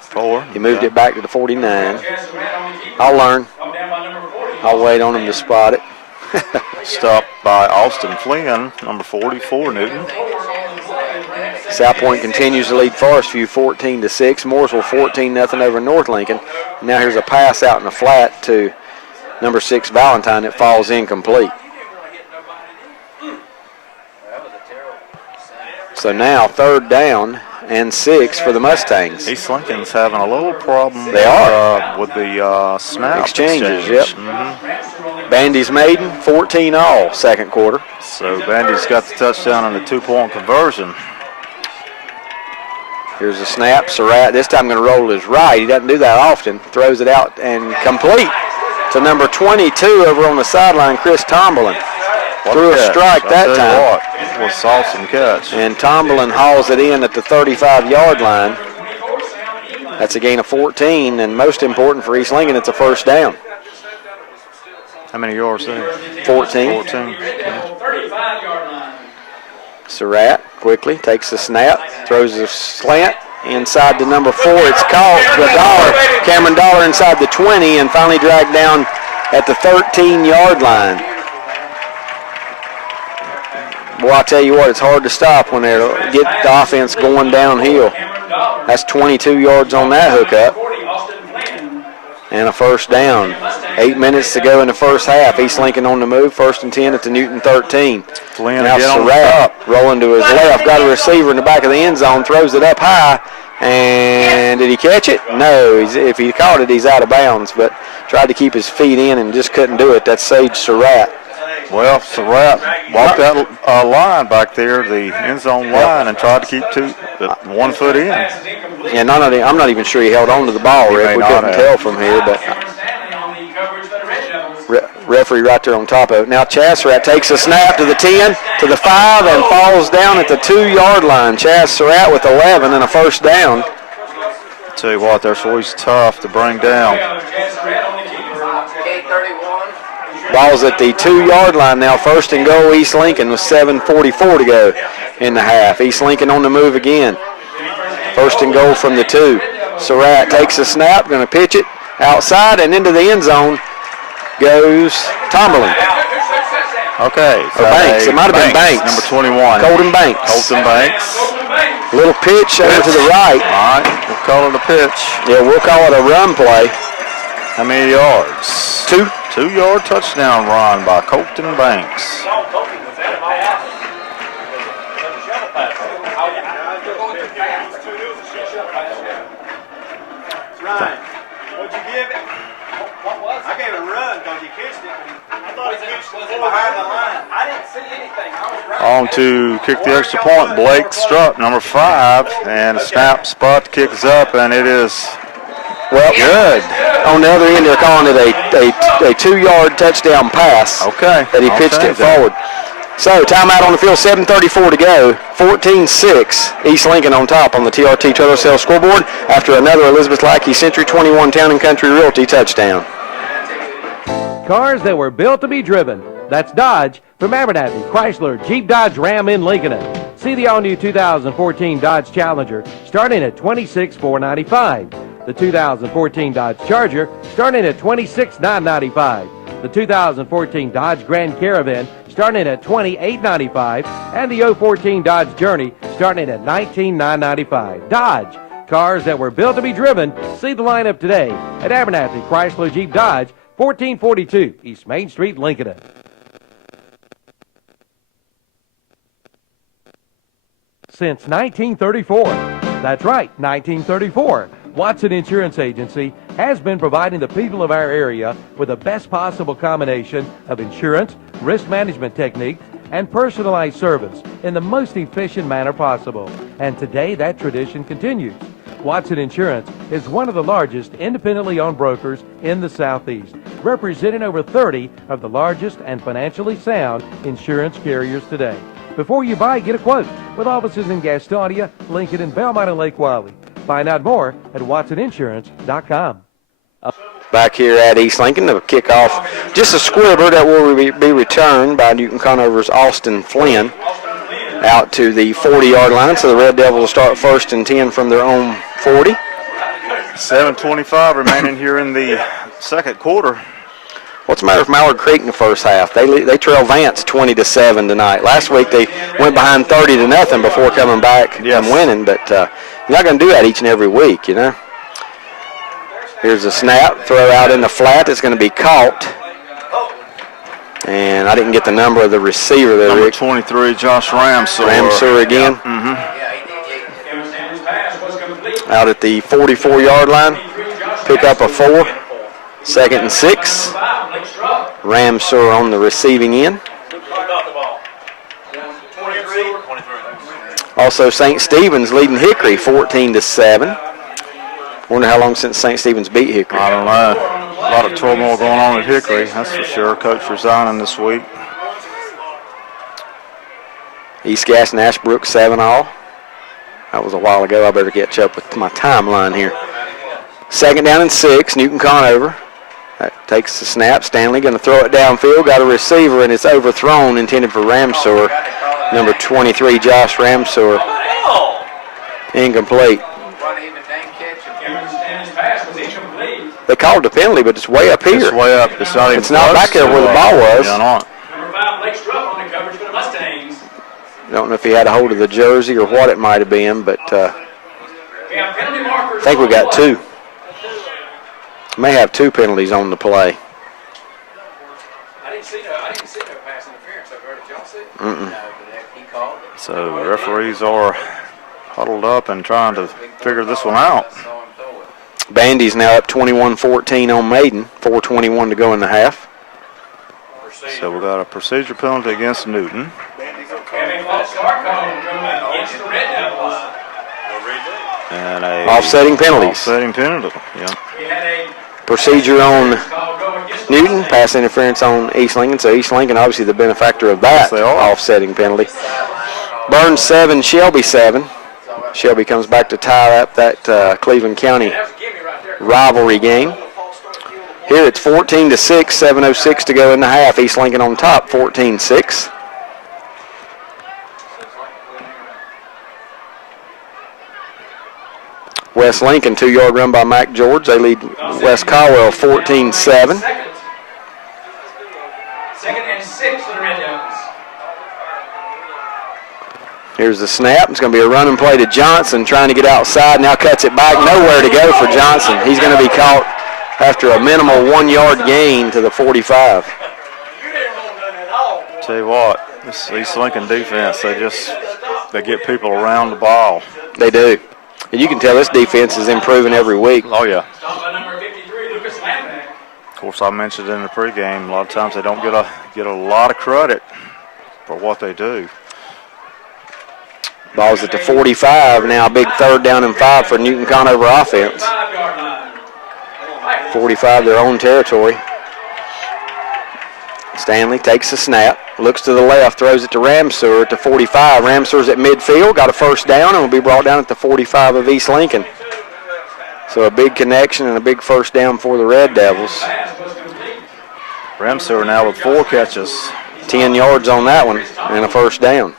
He moved it back to the 49. I'll learn. I'll wait on him to spot it. Stopped by Austin Flynn, number 44, Newton. South Point continues to lead Forest View 14-6. Mooresville 14-0 over North Lincoln. Now here's a pass out in the flat to number 6 Valentine. It falls incomplete. So now 3rd down and 6 for the Mustangs. East Lincoln's having a little problem. They are with the snap exchanges. Yep. Bandy's maiden 14-all second quarter. So Bandy's got the touchdown on the 2-point conversion. Here's a snap. Surratt this time going to roll his right. He doesn't do that often. Throws it out and complete to number 22 over on the sideline, Chris Tomberlin. Threw a strike that time. It was an awesome catch. And Tomberlin hauls it in at the 35-yard line. That's a gain of 14, and most important for East Lincoln, it's a first down. How many yards there? 14. 14. 35-yard line. Surratt quickly takes the snap, throws a slant inside the number 4. It's caught. Cameron Dollar inside the 20 and finally dragged down at the 13-yard line. Boy, I tell you what, it's hard to stop when they get the offense going downhill. That's 22 yards on that hookup. And a first down. 8 minutes to go in the first half. East Lincoln on the move. 1st and 10 at the Newton 13. Flynn Now Surratt rolling to his left. Got a receiver in the back of the end zone. Throws it up high. And did he catch it? No. If he caught it, he's out of bounds. But tried to keep his feet in and just couldn't do it. That's Sage Surratt. Well, Surratt walked that line back there, the end zone line, and tried to keep 1 foot in. Yeah, I'm not even sure he held on to the ball, Rick. We couldn't tell from here, but referee right there on top of it. Now Chaz Surratt takes a snap to the 10, to the 5, and falls down at the 2-yard line. Chaz Surratt with 11 and a first down. Tell you what, that's always tough to bring down. Ball's at the 2-yard line now. 1st and goal, East Lincoln with 7:44 to go in the half. East Lincoln on the move again. 1st and goal from the 2. Surratt takes a snap, going to pitch it outside and into the end zone goes Tomberlin. Okay. Or Banks. It might have been Banks. Number 21. Colton Banks. Colton Banks. Little pitch over to the right. All right. We'll call it a pitch. Yeah, we'll call it a run play. How many yards? 2. 2-yard touchdown run by Colton Banks. Ryan, what'd you give it? What was it? I gave it a run because you kissed it. I thought he kissed it behind the line. I didn't see anything. I was right. On to kick the extra point, Blake Strutt, number 5, and a snap spot kicks up, and it is good. On the other end, they're calling it a 2-yard touchdown pass. Okay. That he pitched it forward. So, timeout on the field, 7:34 to go. 14-6, East Lincoln on top on the TRT Trailer Sales scoreboard after another Elizabeth Lackey Century 21 Town & Country Realty touchdown. Cars that were built to be driven. That's Dodge from Abernathy, Chrysler, Jeep, Dodge, Ram in Lincoln. See the all-new 2014 Dodge Challenger starting at $26,495. The 2014 Dodge Charger starting at $26,995. The 2014 Dodge Grand Caravan starting at $28,995. And the 014 Dodge Journey starting at $19,995. Dodge, cars that were built to be driven. See the lineup today at Abernathy, Chrysler, Jeep, Dodge, 1442 East Main Street, Lincoln. Since 1934. That's right, 1934. Watson Insurance Agency has been providing the people of our area with the best possible combination of insurance, risk management techniques, and personalized service in the most efficient manner possible. And today that tradition continues. Watson Insurance is one of the largest independently owned brokers in the Southeast, representing over 30 of the largest and financially sound insurance carriers today. Before you buy, get a quote with offices in Gastonia, Lincoln, and Belmont and Lake Wylie. Find out more at WatsonInsurance.com. Back here at East Lincoln, the kickoff, just a squibber that will be returned by Newton Conover's Austin Flynn out to the 40-yard line. So the Red Devils will start 1st and 10 from their own 40. 7:25 remaining here in the second quarter. What's the matter with Mallard Creek in the first half? They trail Vance 20-7 tonight. Last week they went behind 30-0 before coming back and winning, but you're not going to do that each and every week, you know. Here's a snap, throw out in the flat. It's going to be caught. And I didn't get the number of the receiver there, Number Rick. 23, Josh Ramsur. Ramsur again. Out at the 44-yard line. Pick up a 4. 2nd and 6. Ramsur on the receiving end. Also, St. Stephen's leading Hickory 14-7. Wonder how long since St. Stephen's beat Hickory. I don't know. A lot of turmoil going on at Hickory, that's for sure. Coach resigning this week. East Gas and Ashbrook 7-all. That was a while ago. I better catch up with my timeline here. 2nd down and 6, Newton Conover. Takes the snap. Stanley going to throw it downfield. Got a receiver, and it's overthrown, intended for Ramseur. Number 23, Josh Ramseur. Incomplete. They called the penalty, but it's way up here. It's way up. It's not even not back there where the ball was. Yeah, not. I don't know if he had a hold of the jersey or what it might have been, but I think we got two. May have two penalties on the play. I didn't see no pass interference over there. Did y'all see it? Mm-mm. So the referees are huddled up and trying to figure this one out. Bandy's now up 21-14 on Maiden. 4:21 to go in the half. So we got a procedure penalty against Newton. And a offsetting penalties. Offsetting penalty, yeah. Procedure on Newton, pass interference on East Lincoln. So East Lincoln obviously the benefactor of that offsetting penalty. Burns 7, Shelby 7. Shelby comes back to tie up that Cleveland County rivalry game. Here it's 14-6, 7:06 to go in the half. East Lincoln on top, 14-6. West Lincoln, 2-yard run by Mac George. They lead West Caldwell 14-7. Second and 6 for the Red Devils. Here's the snap. It's going to be a running play to Johnson, trying to get outside. Now cuts it back. Nowhere to go for Johnson. He's going to be caught after a minimal 1-yard gain to the 45. Tell you what, this East Lincoln defense, they get people around the ball. They do. And you can tell this defense is improving every week. Oh, yeah. Of course, I mentioned in the pregame, a lot of times they don't get a lot of credit for what they do. Ball's at the 45. Now a big 3rd down and 5 for Newton Conover offense. 45, their own territory. Stanley takes the snap, looks to the left, throws it to Ramseur at the 45. Ramseur's at midfield, got a 1st down, and will be brought down at the 45 of East Lincoln. So a big connection and a big 1st down for the Red Devils. Ramseur now with 4 catches. 10 yards on that one and a 1st down.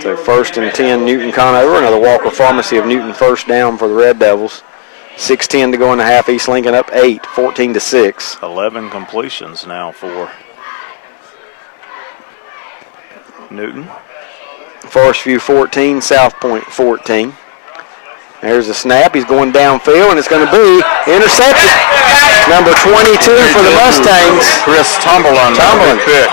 So 1st and 10, Newton Conover. Another Walker Pharmacy of Newton 1st down for the Red Devils. 6:10 to go in the half. East Lincoln up 8, 14-6. 11 completions now for Newton. Forest View 14, South Point 14. There's a snap. He's going downfield, and it's going to be intercepted. Number 22 for the Mustangs. Chris Tumberland. Pick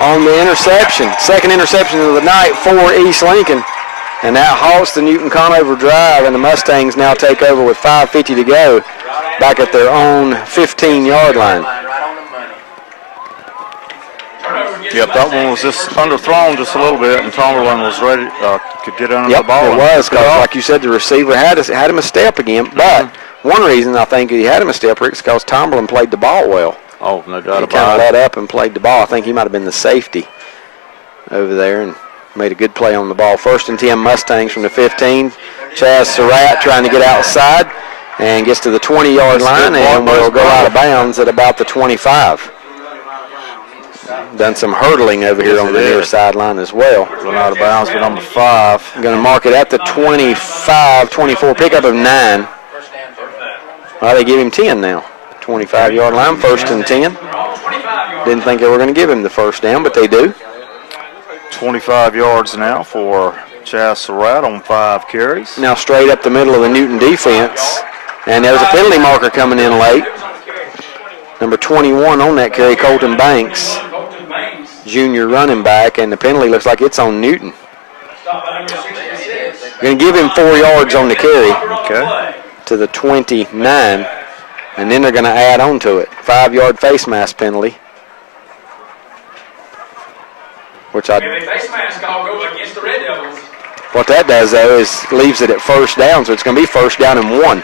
on the interception. 2nd interception of the night for East Lincoln. And that halts the Newton Conover drive, and the Mustangs now take over with 5:50 to go back at their own 15-yard line. Yep, that one was just underthrown just a little bit, and Tumberland was ready, could get under the ball. It was, because like you said, the receiver had him a step again. But one reason I think he had him a step, Rick, is because Tumberland played the ball well. Oh, no doubt about it. He kind of let up and played the ball. I think he might have been the safety over there and made a good play on the ball. 1st and 10 Mustangs from the 15. Chaz Surratt trying to get outside and gets to the 20-yard line and will go out of bounds at about the 25. Done some hurdling over here on the near sideline as well. Going out of bounds for number 5. Going to mark it at the 25, 24, pickup of 9. Well, they give him 10 now. 25-yard line, 1st and 10. Didn't think they were going to give him the 1st down, but they do. 25 yards now for Chaz Surratt on 5 carries. Now straight up the middle of the Newton defense. And there's a penalty marker coming in late. Number 21 on that carry, Colton Banks, junior running back, and the penalty looks like it's on Newton. Going to give him 4 yards on the carry to the 29, and then they're going to add on to it. 5-yard face mask penalty. What that does, though, is leaves it at 1st down, so it's going to be 1st down and 1.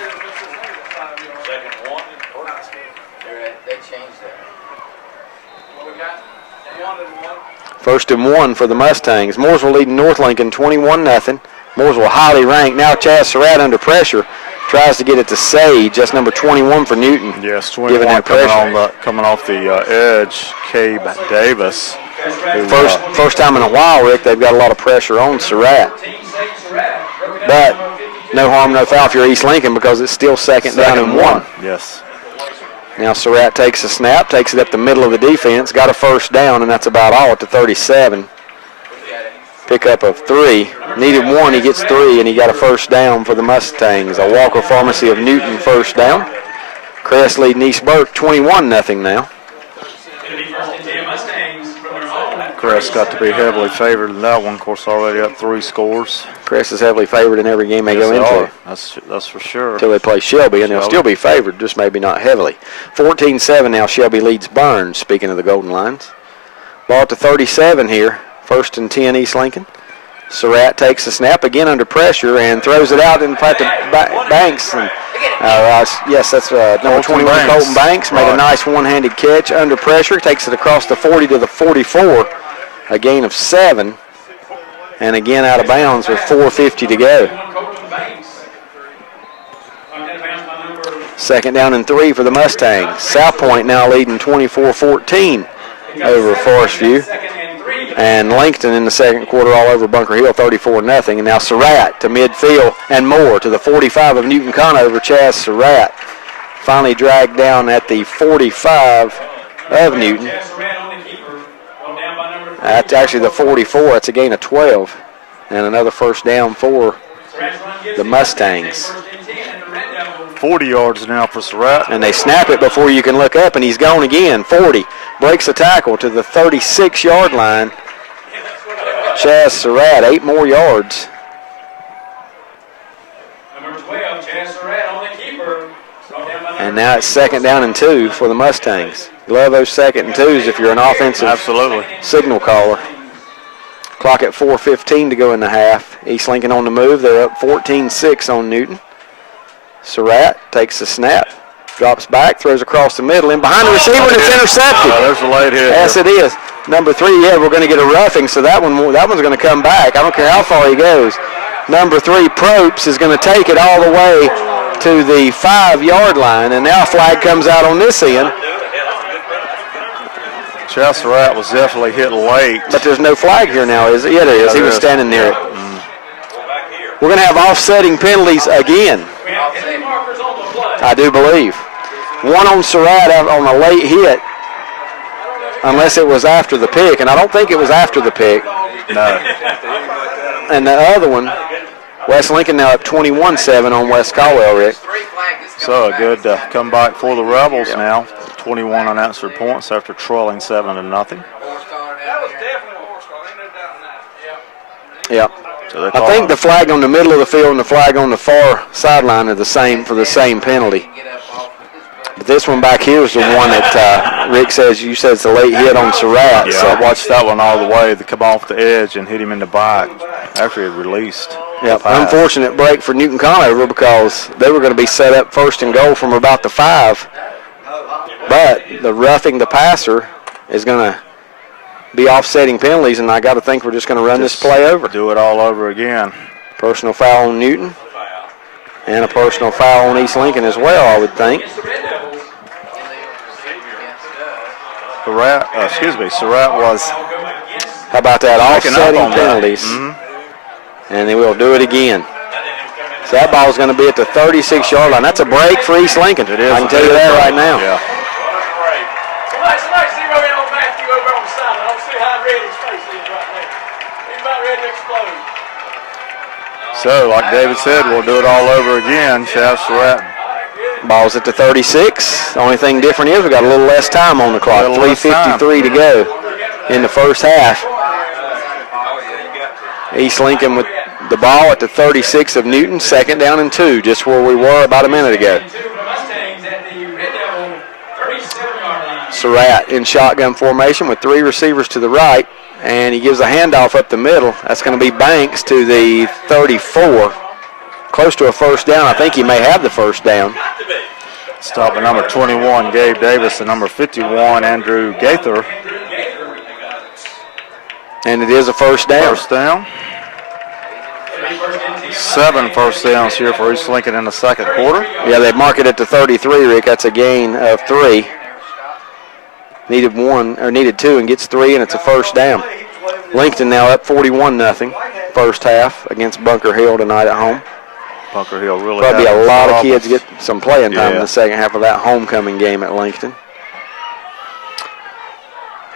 First and 1 for the Mustangs. Mooresville leading North Lincoln 21-0. Mooresville highly ranked. Now Chaz Surratt under pressure. Tries to get it to Sage. That's number 21 for Newton. Yes, 21 giving that pressure. coming off the edge, Cabe Davis. First time in a while, Rick, they've got a lot of pressure on Surratt. But no harm, no foul if you're East Lincoln because it's still second down and 1. Yes. Now Surratt takes a snap, takes it up the middle of the defense, got a first down, and that's about all at the 37. Pickup of 3. Needed 1, he gets 3, and he got a first down for the Mustangs. A Walker Pharmacy of Newton first down. Crest leading East Burke 21-0 now. Crest got to be heavily favored in that one. Of course, already up 3 scores. Crest is heavily favored in every game they go into. That's for sure. Until they play Shelby, and they'll still be favored, just maybe not heavily. 14-7 now, Shelby leads Burns, speaking of the Golden Lions. Ball at the 37 here. 1st and 10 East Lincoln. Surratt takes the snap again under pressure and throws it out in front of Banks. And, yes, that's number 21 Colton Banks. Made a nice one-handed catch under pressure. Takes it across the 40 to the 44. A gain of 7. And again out of bounds with 4:50 to go. 2nd down and 3 for the Mustangs. South Point now leading 24-14 over Forest View. And Langston in the second quarter all over Bunker Hill, 34-0. And now Surratt to midfield and more to the 45 of Newton Conover. Chaz Surratt finally dragged down at the 45 of Newton. That's actually the 44. That's a gain of 12. And another first down for the Mustangs. 40 yards now for Surratt. And they snap it before you can look up, and he's gone again. 40. Breaks the tackle to the 36-yard line. Chaz Surratt, 8 more yards. And now it's 2nd down and 2 for the Mustangs. Love those 2nd and 2s if you're an offensive signal caller. Clock at 4:15 to go in the half. East Lincoln on the move. They're up 14-6 on Newton. Surratt takes the snap, drops back, throws across the middle, and behind the receiver, and it's intercepted. There's a late hit. Yes, it is. Number 3, we're going to get a roughing, so that one's going to come back. I don't care how far he goes. Number 3, Probst, is going to take it all the way to the 5-yard line, and now a flag comes out on this end. Chaz Surratt was definitely hit late. But there's no flag here now, is it? Yeah, there is. He was standing near it. We're going to have offsetting penalties again. I do believe. One on Surratt on a late hit, unless it was after the pick, and I don't think it was after the pick. No. And the other one, West Lincoln now up 21-7 on West Caldwell, Rick. So a good comeback for the Rebels now. 21 unanswered points after trailing 7-0. Yep. So I think the flag on the middle of the field and the flag on the far sideline are the same for the same penalty. But this one back here is the one that Rick says, you said it's a late hit on Surratt. Yeah, so I watched that one all the way to come off the edge and hit him in the back after he had released. Yep, unfortunate break for Newton Conover because they were going to be set up 1st and goal from about the 5. But the roughing the passer is going to be offsetting penalties, and I got to think we're just going to run this play over. Do it all over again. Personal foul on Newton, and a personal foul on East Lincoln as well, I would think. Surratt was. How about that? Offsetting penalties. And they will do it again. So that ball is going to be at the 36-yard line. That's a break for East Lincoln. It is. I can tell you that right now. Yeah. Somebody zero in on Matthew over on the side. I don't see how red his face is right now. He's about ready to explode. So, like David said, we'll do it all over again. Chaz Surratt. Ball's at the 36. The only thing different is we got a little less time on the clock. 3:53 to go in the first half. East Lincoln with the ball at the 36 of Newton, 2nd down and 2, just where we were about a minute ago. Surratt in shotgun formation with 3 receivers to the right, and he gives a handoff up the middle. That's going to be Banks to the 34. Close to a first down. I think he may have the first down. Stopping number 21, Gabe Davis, and number 51, Andrew Gaither. And it is a first down. First down. 7 first downs here for East Lincoln in the second quarter. Yeah, they mark it at the 33, Rick. That's a gain of 3. Needed 2 and gets 3, and it's a first down. Lincoln now up 41-0 first half against Bunker Hill tonight at home. Bunker Hill really probably having a lot of problems. kids get some playing time in Yeah. the second half of that homecoming game at Lincoln.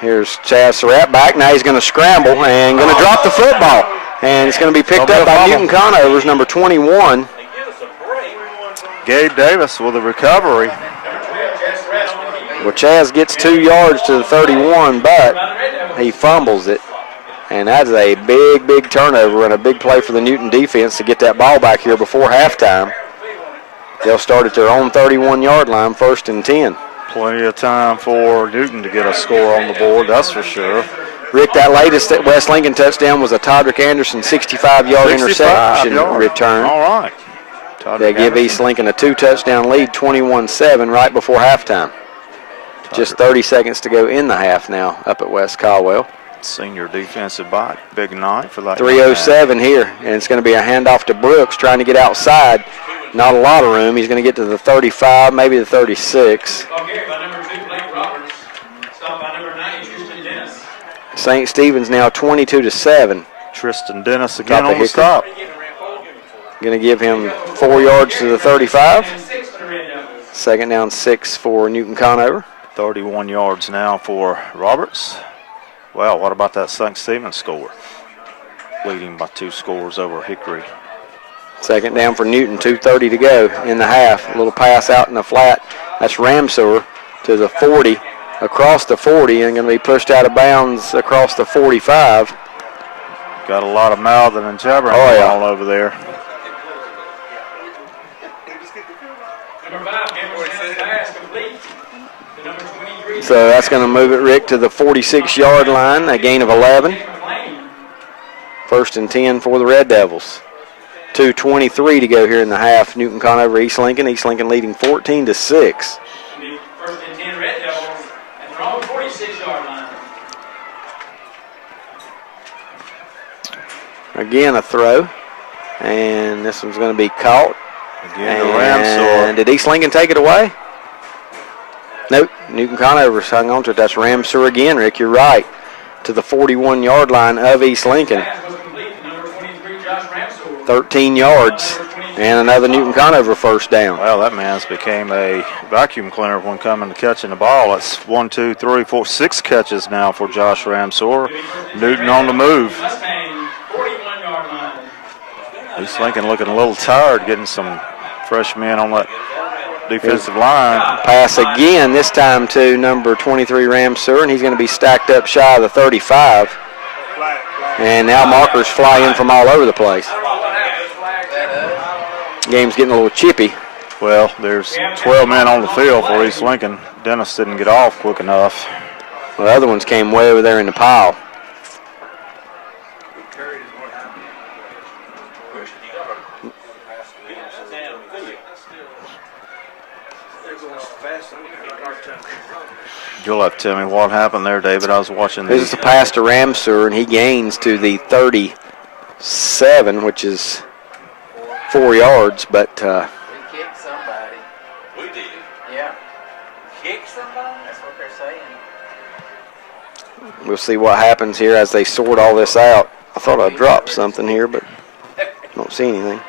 Here's Chaz Surratt back. Now he's going to scramble and going to drop the football. And it's going to be picked up by Newton Conover's number 21. Gabe Davis with a recovery. Well, Chaz gets 2 yards to the 31, but he fumbles it. And that's a big, big turnover and a big play for the Newton defense to get that ball back here before halftime. They'll start at their own 31-yard line, 1st and 10. Plenty of time for Newton to get a score on the board, that's for sure. Rick, that latest West Lincoln touchdown was a Todrick Anderson 65-yard interception return. All right. They give East Lincoln a 2-touchdown lead, 21-7, right before halftime. Just 30 seconds to go in the half now up at West Caldwell. Senior defensive back, big night for that. 3:07 here, and it's going to be a handoff to Brooks trying to get outside. Not a lot of room. He's going to get to the 35, maybe the 36. St. Stephen's now 22-7. Tristan Dennis again on the stop. Going to give him 4 yards to the 35. 2nd down 6 for Newton Conover. 31 yards now for Roberts. Well, what about that St. Stephen's score? Leading by 2 scores over Hickory. 2nd down for Newton, 2:30 to go in the half. A little pass out in the flat. That's Ramseur to the 40, across the 40, and going to be pushed out of bounds across the 45. Got a lot of mouthing and jabbering all over there. So that's going to move it, Rick, to the 46-yard line, a gain of 11. 1st and 10 for the Red Devils. 2:23 to go here in the half. Newton Conover, East Lincoln. East Lincoln leading 14-6. 1st and 10 Red Devils at their own 46-yard line. Again, a throw. And this one's going to be caught. Again, the Ramseur. And did East Lincoln take it away? Nope. Newton Conover's hung on to it. That's Ramseur again, Rick. You're right. To the 41-yard line of East Lincoln. 13 yards. And another Newton Conover first down. Well, that man's became a vacuum cleaner when coming to catching the ball. That's 1, 2, 3, 4, 6 catches now for Josh Ramseur. Newton on the move. East Lincoln looking a little tired, getting some fresh men on that defensive line. Pass again, this time to number 23, Ramseur, and he's going to be stacked up shy of the 35. And now markers fly in from all over the place. Game's getting a little chippy. Well, there's 12 men on the field for East Lincoln. Dennis didn't get off quick enough. Well, the other ones came way over there in the pile. You'll have to tell me what happened there, David. I was watching This is a pass to Ramseur, and he gains to the 37, which is 4 yards, but We kicked somebody. We did? Yeah. Kicked somebody? That's what they're saying. we'll see what happens here as they sort all this out. I thought I dropped something here, but don't see anything.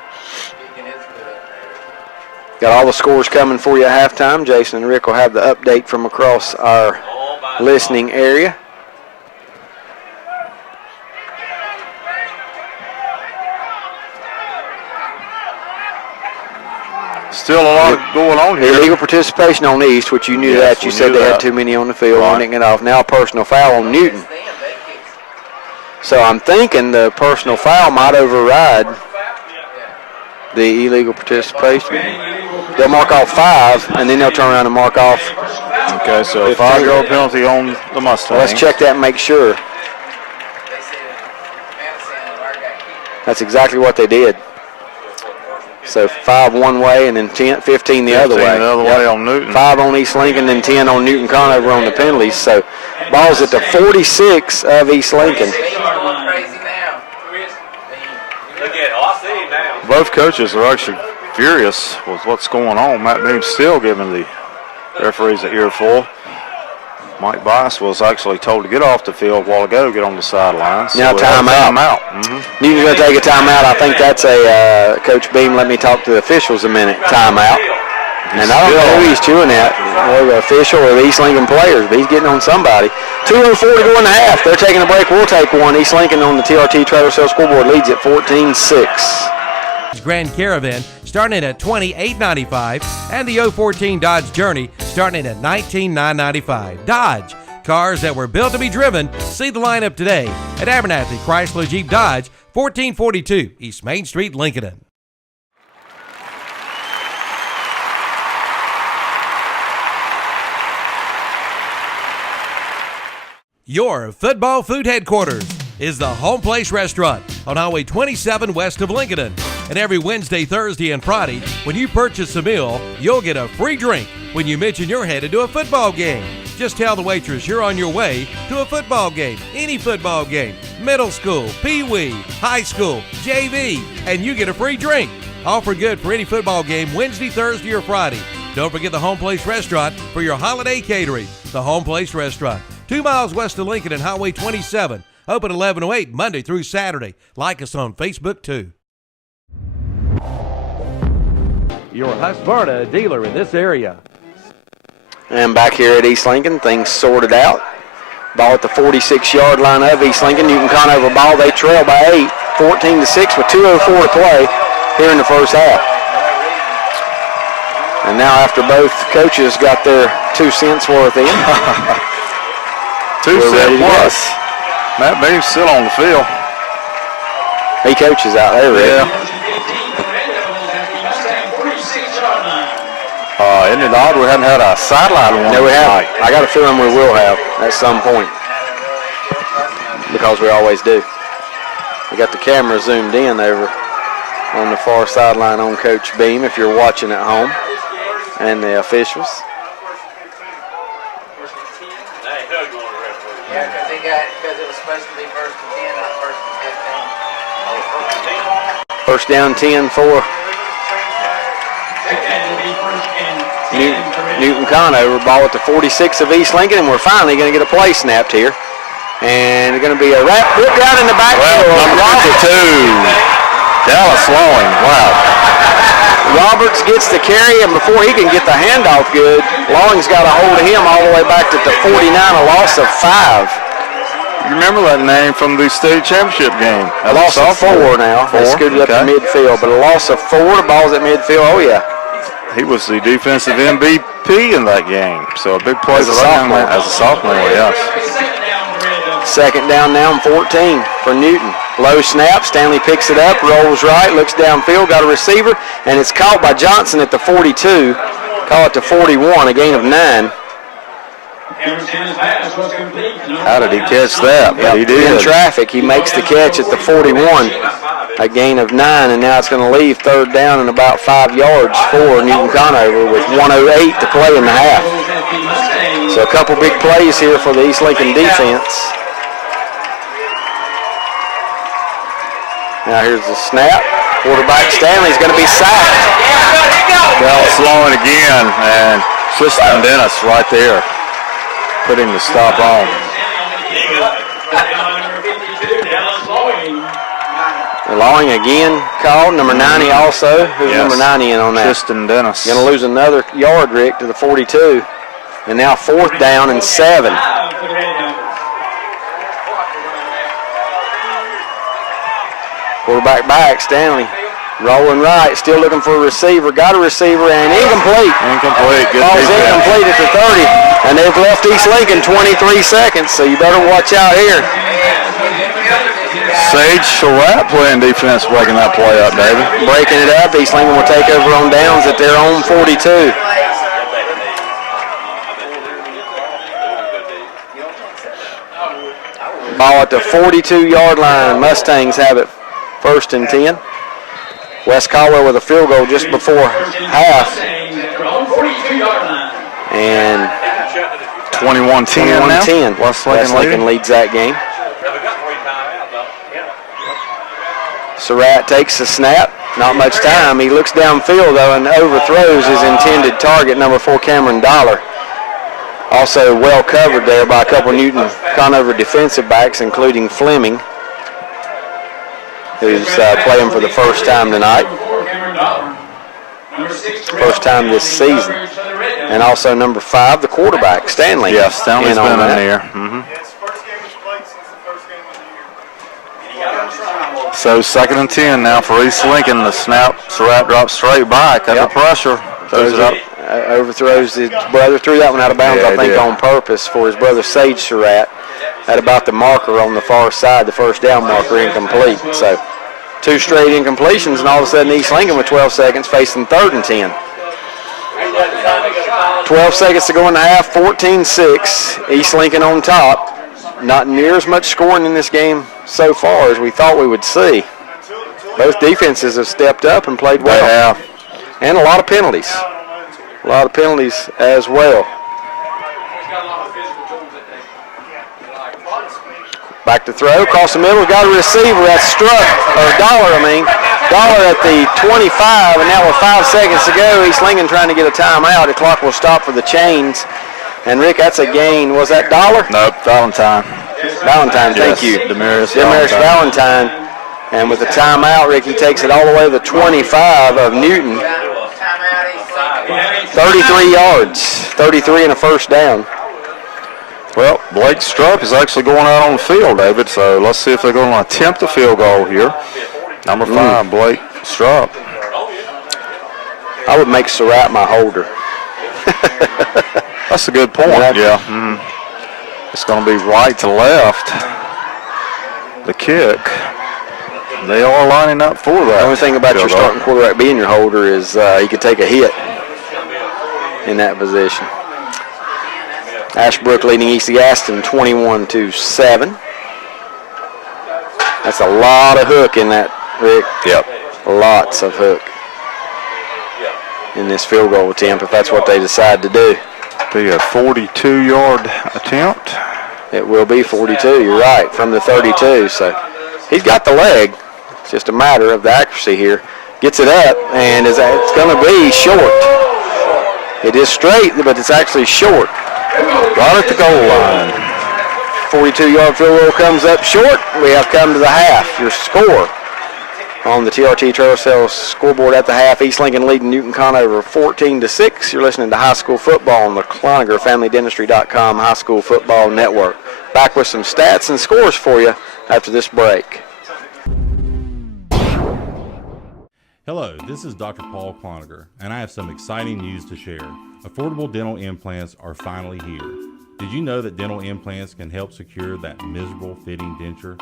Got all the scores coming for you at halftime. Jason and Rick will have the update from across our listening area. Still a lot going on here. Illegal participation on East, which you knew that. You said they had too many on the field. Right. Winning it off. Now a personal foul on Newton. So I'm thinking the personal foul might override the illegal participation. They'll mark off 5, and then they'll turn around and mark off. Okay, so a 5-yard penalty on the Mustangs. Well, let's check that and make sure. That's exactly what they did. So 5 one way and then 15 the other way. 15 the other way on Newton. 5 on East Lincoln and 10 on Newton Conover on the penalties. So ball's at the 46 of East Lincoln. Crazy now. Look at both coaches are actually furious with what's going on. Matt Beam still giving the referees an earful. Mike Bias was actually told to get off the field a while ago, get on the sidelines. Now timeout. Newton's going to take a timeout. I think that's a Coach Beam, let me talk to the officials a minute. Timeout. And I don't know who he's chewing at, whether the official or the East Lincoln players, but he's getting on somebody. 2:04 to go in the half. They're taking a break. We'll take one. East Lincoln on the TRT Trailer Sales Scoreboard leads at 14-6. Grand Caravan starting at $28.95 and the 014 Dodge Journey starting at $19,995. Dodge, cars that were built to be driven. See the lineup today at Abernathy Chrysler Jeep Dodge, 1442 East Main Street, Lincoln. Your football food headquarters is the Home Place Restaurant on Highway 27 west of Lincoln. And every Wednesday, Thursday, and Friday, when you purchase a meal, you'll get a free drink when you mention you're headed to a football game. Just tell the waitress you're on your way to a football game, any football game, middle school, pee-wee, high school, JV, and you get a free drink. Offer good for any football game Wednesday, Thursday, or Friday. Don't forget the Home Place Restaurant for your holiday catering. The Home Place Restaurant, 2 miles west of Lincoln and Highway 27. Open 11 to 8 Monday through Saturday. Like us on Facebook, too. Your Husqvarna dealer in this area. And back here at East Lincoln, things sorted out. Ball at the 46-yard line of East Lincoln. Newton Conover ball. They trail by 8, 14-6 with 2:04 to play here in the first half. And now after both coaches got their 2 cents worth in, 2 cent plus. Matt Beam's still on the field. He coaches out there, Rick. Yeah. Isn't it odd we haven't had a sideline one? No, we haven't. I got a feeling we will have at some point because we always do. We got the camera zoomed in over on the far sideline on Coach Beam if you're watching at home, and the officials. Yeah, because it was supposed to be first and 10, not first and 15. First down 10 for Newton Conover. Ball at the 46 of East Lincoln, and we're finally going to get a play snapped here. And it's going to be a wrap put down in the backfield. Well, number 52, Dallas Lawing. Wow. Roberts gets the carry, and before he can get the handoff good, Lawing's got a hold of him all the way back to the 49, a loss of 5. You remember that name from the state championship game? A loss of 4 now. They scooted up to midfield, but a loss of 4. The ball's at midfield. Oh, yeah. He was the defensive MVP in that game, so a big play as a sophomore. As a sophomore, yes. Second down now and 14 for Newton. Low snap, Stanley picks it up, rolls right, looks downfield, got a receiver, and it's caught by Johnson at the 42. Call it to 41, a gain of 9. How did he catch that? Yep. He did. In traffic, he makes the catch at the 41, a gain of 9, and now it's going to leave third down and about 5 yards for Newton Conover with 1:08 to play in the half. So a couple big plays here for the East Lincoln defense. Now here's the snap. Quarterback Stanley's going to be sacked. Dallas Lawing again, and Tristan Dennis right there, putting the stop on. Lawing again called. Number 90 also. Who's number 90 in on that? Tristan Dennis. Going to lose another yard, Rick, to the 42. And now 4th down and 7. Quarterback back, Stanley. Rolling right, still looking for a receiver. Got a receiver and incomplete. Incomplete. Good Ball's defense. incomplete at the 30. And they've left East Lincoln 23 seconds, so you better watch out here. Sage Surratt playing defense, breaking that play up, David. Breaking it up. East Lincoln will take over on downs at their own 42. Ball at the 42-yard line. Mustangs have it 1st and 10. West Caldwell with a field goal just before half. And 21-10 now. West Lincoln leads that game. Surratt takes the snap. Not much time. He looks downfield, though, and overthrows his intended target, number 4, Cameron Dollar. Also well covered there by a couple Newton Conover defensive backs, including Fleming, who's playing for the first time tonight. First time this season. And also number 5, the quarterback, Stanley. Yeah, Stanley's been in there. So 2nd and 10 now for East Lincoln. The snap, Surratt drops straight back under pressure. Throws it up. Overthrows his brother, threw that one out of bounds, I think, on purpose for his brother Sage Surratt. At about the marker on the far side, the first down marker, incomplete. So 2 straight incompletions, and all of a sudden East Lincoln with 12 seconds facing 3rd and 10. 12 seconds to go in the half, 14-6. East Lincoln on top. Not near as much scoring in this game so far as we thought we would see. Both defenses have stepped up and played well. They have. And a lot of penalties. A lot of penalties as well. Back to throw, across the middle, got a receiver. That's Dollar at the 25, and now with 5 seconds to go, East Lincoln trying to get a timeout. The clock will stop for the chains. And Rick, that's a gain. Was that Dollar? Nope, Valentine. Valentine, thank you. Damaris Valentine. And with the timeout, Rick, he takes it all the way to the 25 of Newton. 33 yards, 33 and a first down. Well, Blake Strupp is actually going out on the field, David, so let's see if they're going to attempt a field goal here. Number 5, Blake Strupp. I would make Surratt my holder. That's a good point, yeah. It's going to be right to left, the kick. They are lining up for that. The only thing about your starting quarterback being your holder is he could take a hit in that position. Ashbrook leading East Gaston 21-7. That's a lot of hook in that, Rick. Yep. Lots of hook in this field goal attempt if that's what they decide to do. Be a 42-yard attempt. It will be 42, you're right, from the 32. So he's got the leg. It's just a matter of the accuracy here. Gets it up, and it's going to be short. It is straight, but it's actually short. Right at the goal line. 42-yard field goal comes up short. We have come to the half. Your score on the TRT Trailer Sales scoreboard at the half. East Lincoln leading Newton Conover 14-6. You're listening to High School Football on the Cloninger FamilyDentistry.com High School Football Network. Back with some stats and scores for you after this break. Hello, this is Dr. Paul Cloninger, and I have some exciting news to share. Affordable dental implants are finally here. Did you know that dental implants can help secure that miserable fitting denture?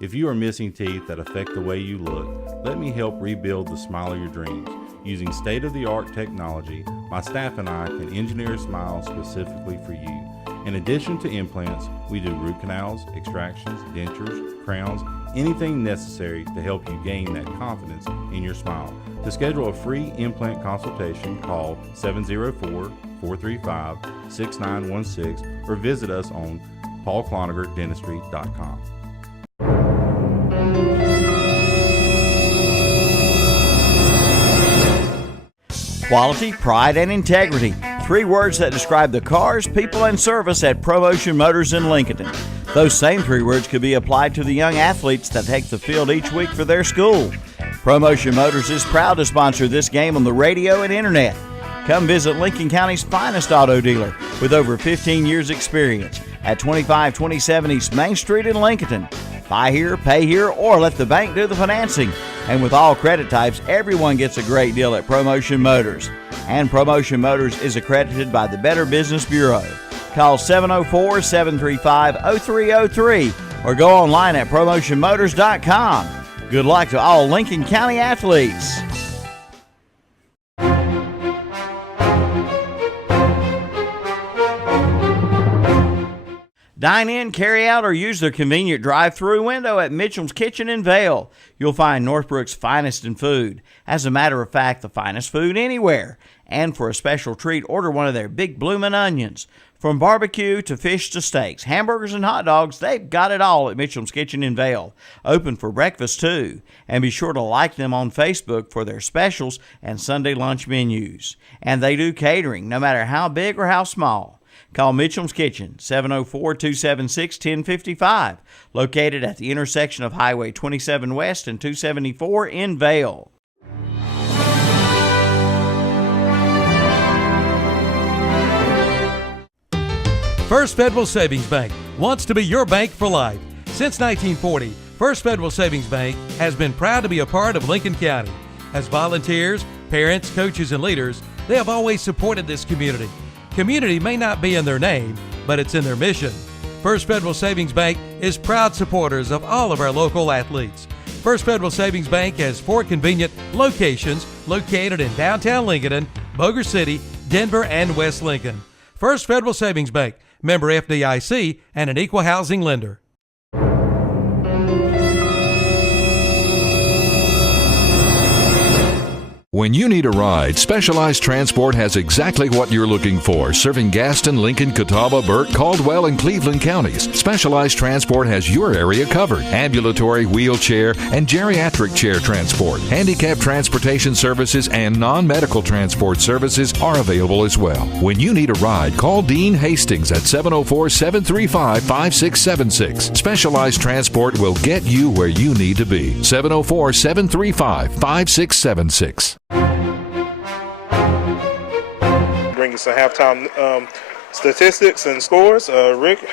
If you are missing teeth that affect the way you look, let me help rebuild the smile of your dreams. Using state-of-the-art technology, my staff and I can engineer a smile specifically for you. In addition to implants, we do root canals, extractions, dentures, crowns, anything necessary to help you gain that confidence in your smile. To schedule a free implant consultation, call 704-435-6916 or visit us on paulcloningerdentistry.com. Quality, pride, and integrity. 3 words that describe the cars, people, and service at ProMotion Motors in Lincoln. Those same 3 words could be applied to the young athletes that take the field each week for their school. ProMotion Motors is proud to sponsor this game on the radio and internet. Come visit Lincoln County's finest auto dealer with over 15 years experience at 2527 East Main Street in Lincoln. Buy here, pay here, or let the bank do the financing. And with all credit types, everyone gets a great deal at ProMotion Motors. And ProMotion Motors is accredited by the Better Business Bureau. Call 704-735-0303 or go online at PromotionMotors.com. Good luck to all Lincoln County athletes. Dine in, carry out, or use their convenient drive-through window at Mitchell's Kitchen in Vail. You'll find Northbrook's finest in food. As a matter of fact, the finest food anywhere. And for a special treat, order one of their big bloomin' onions. From barbecue to fish to steaks, hamburgers and hot dogs, they've got it all at Mitchell's Kitchen in Vail. Open for breakfast, too. And be sure to like them on Facebook for their specials and Sunday lunch menus. And they do catering, no matter how big or how small. Call Mitchell's Kitchen, 704-276-1055, located at the intersection of Highway 27 West and 274 in Vail. First Federal Savings Bank wants to be your bank for life. Since 1940, First Federal Savings Bank has been proud to be a part of Lincoln County. As volunteers, parents, coaches, and leaders, they have always supported this community. Community may not be in their name, but it's in their mission. First Federal Savings Bank is proud supporters of all of our local athletes. First Federal Savings Bank has 4 convenient locations located in downtown Lincoln, Boger City, Denver, and West Lincoln. First Federal Savings Bank, member FDIC, and an equal housing lender. When you need a ride, Specialized Transport has exactly what you're looking for, serving Gaston, Lincoln, Catawba, Burke, Caldwell, and Cleveland counties. Specialized Transport has your area covered. Ambulatory, wheelchair, and geriatric chair transport. Handicap transportation services and non-medical transport services are available as well. When you need a ride, call Dean Hastings at 704-735-5676. Specialized Transport will get you where you need to be. 704-735-5676. Bring us some halftime statistics and scores. Rick?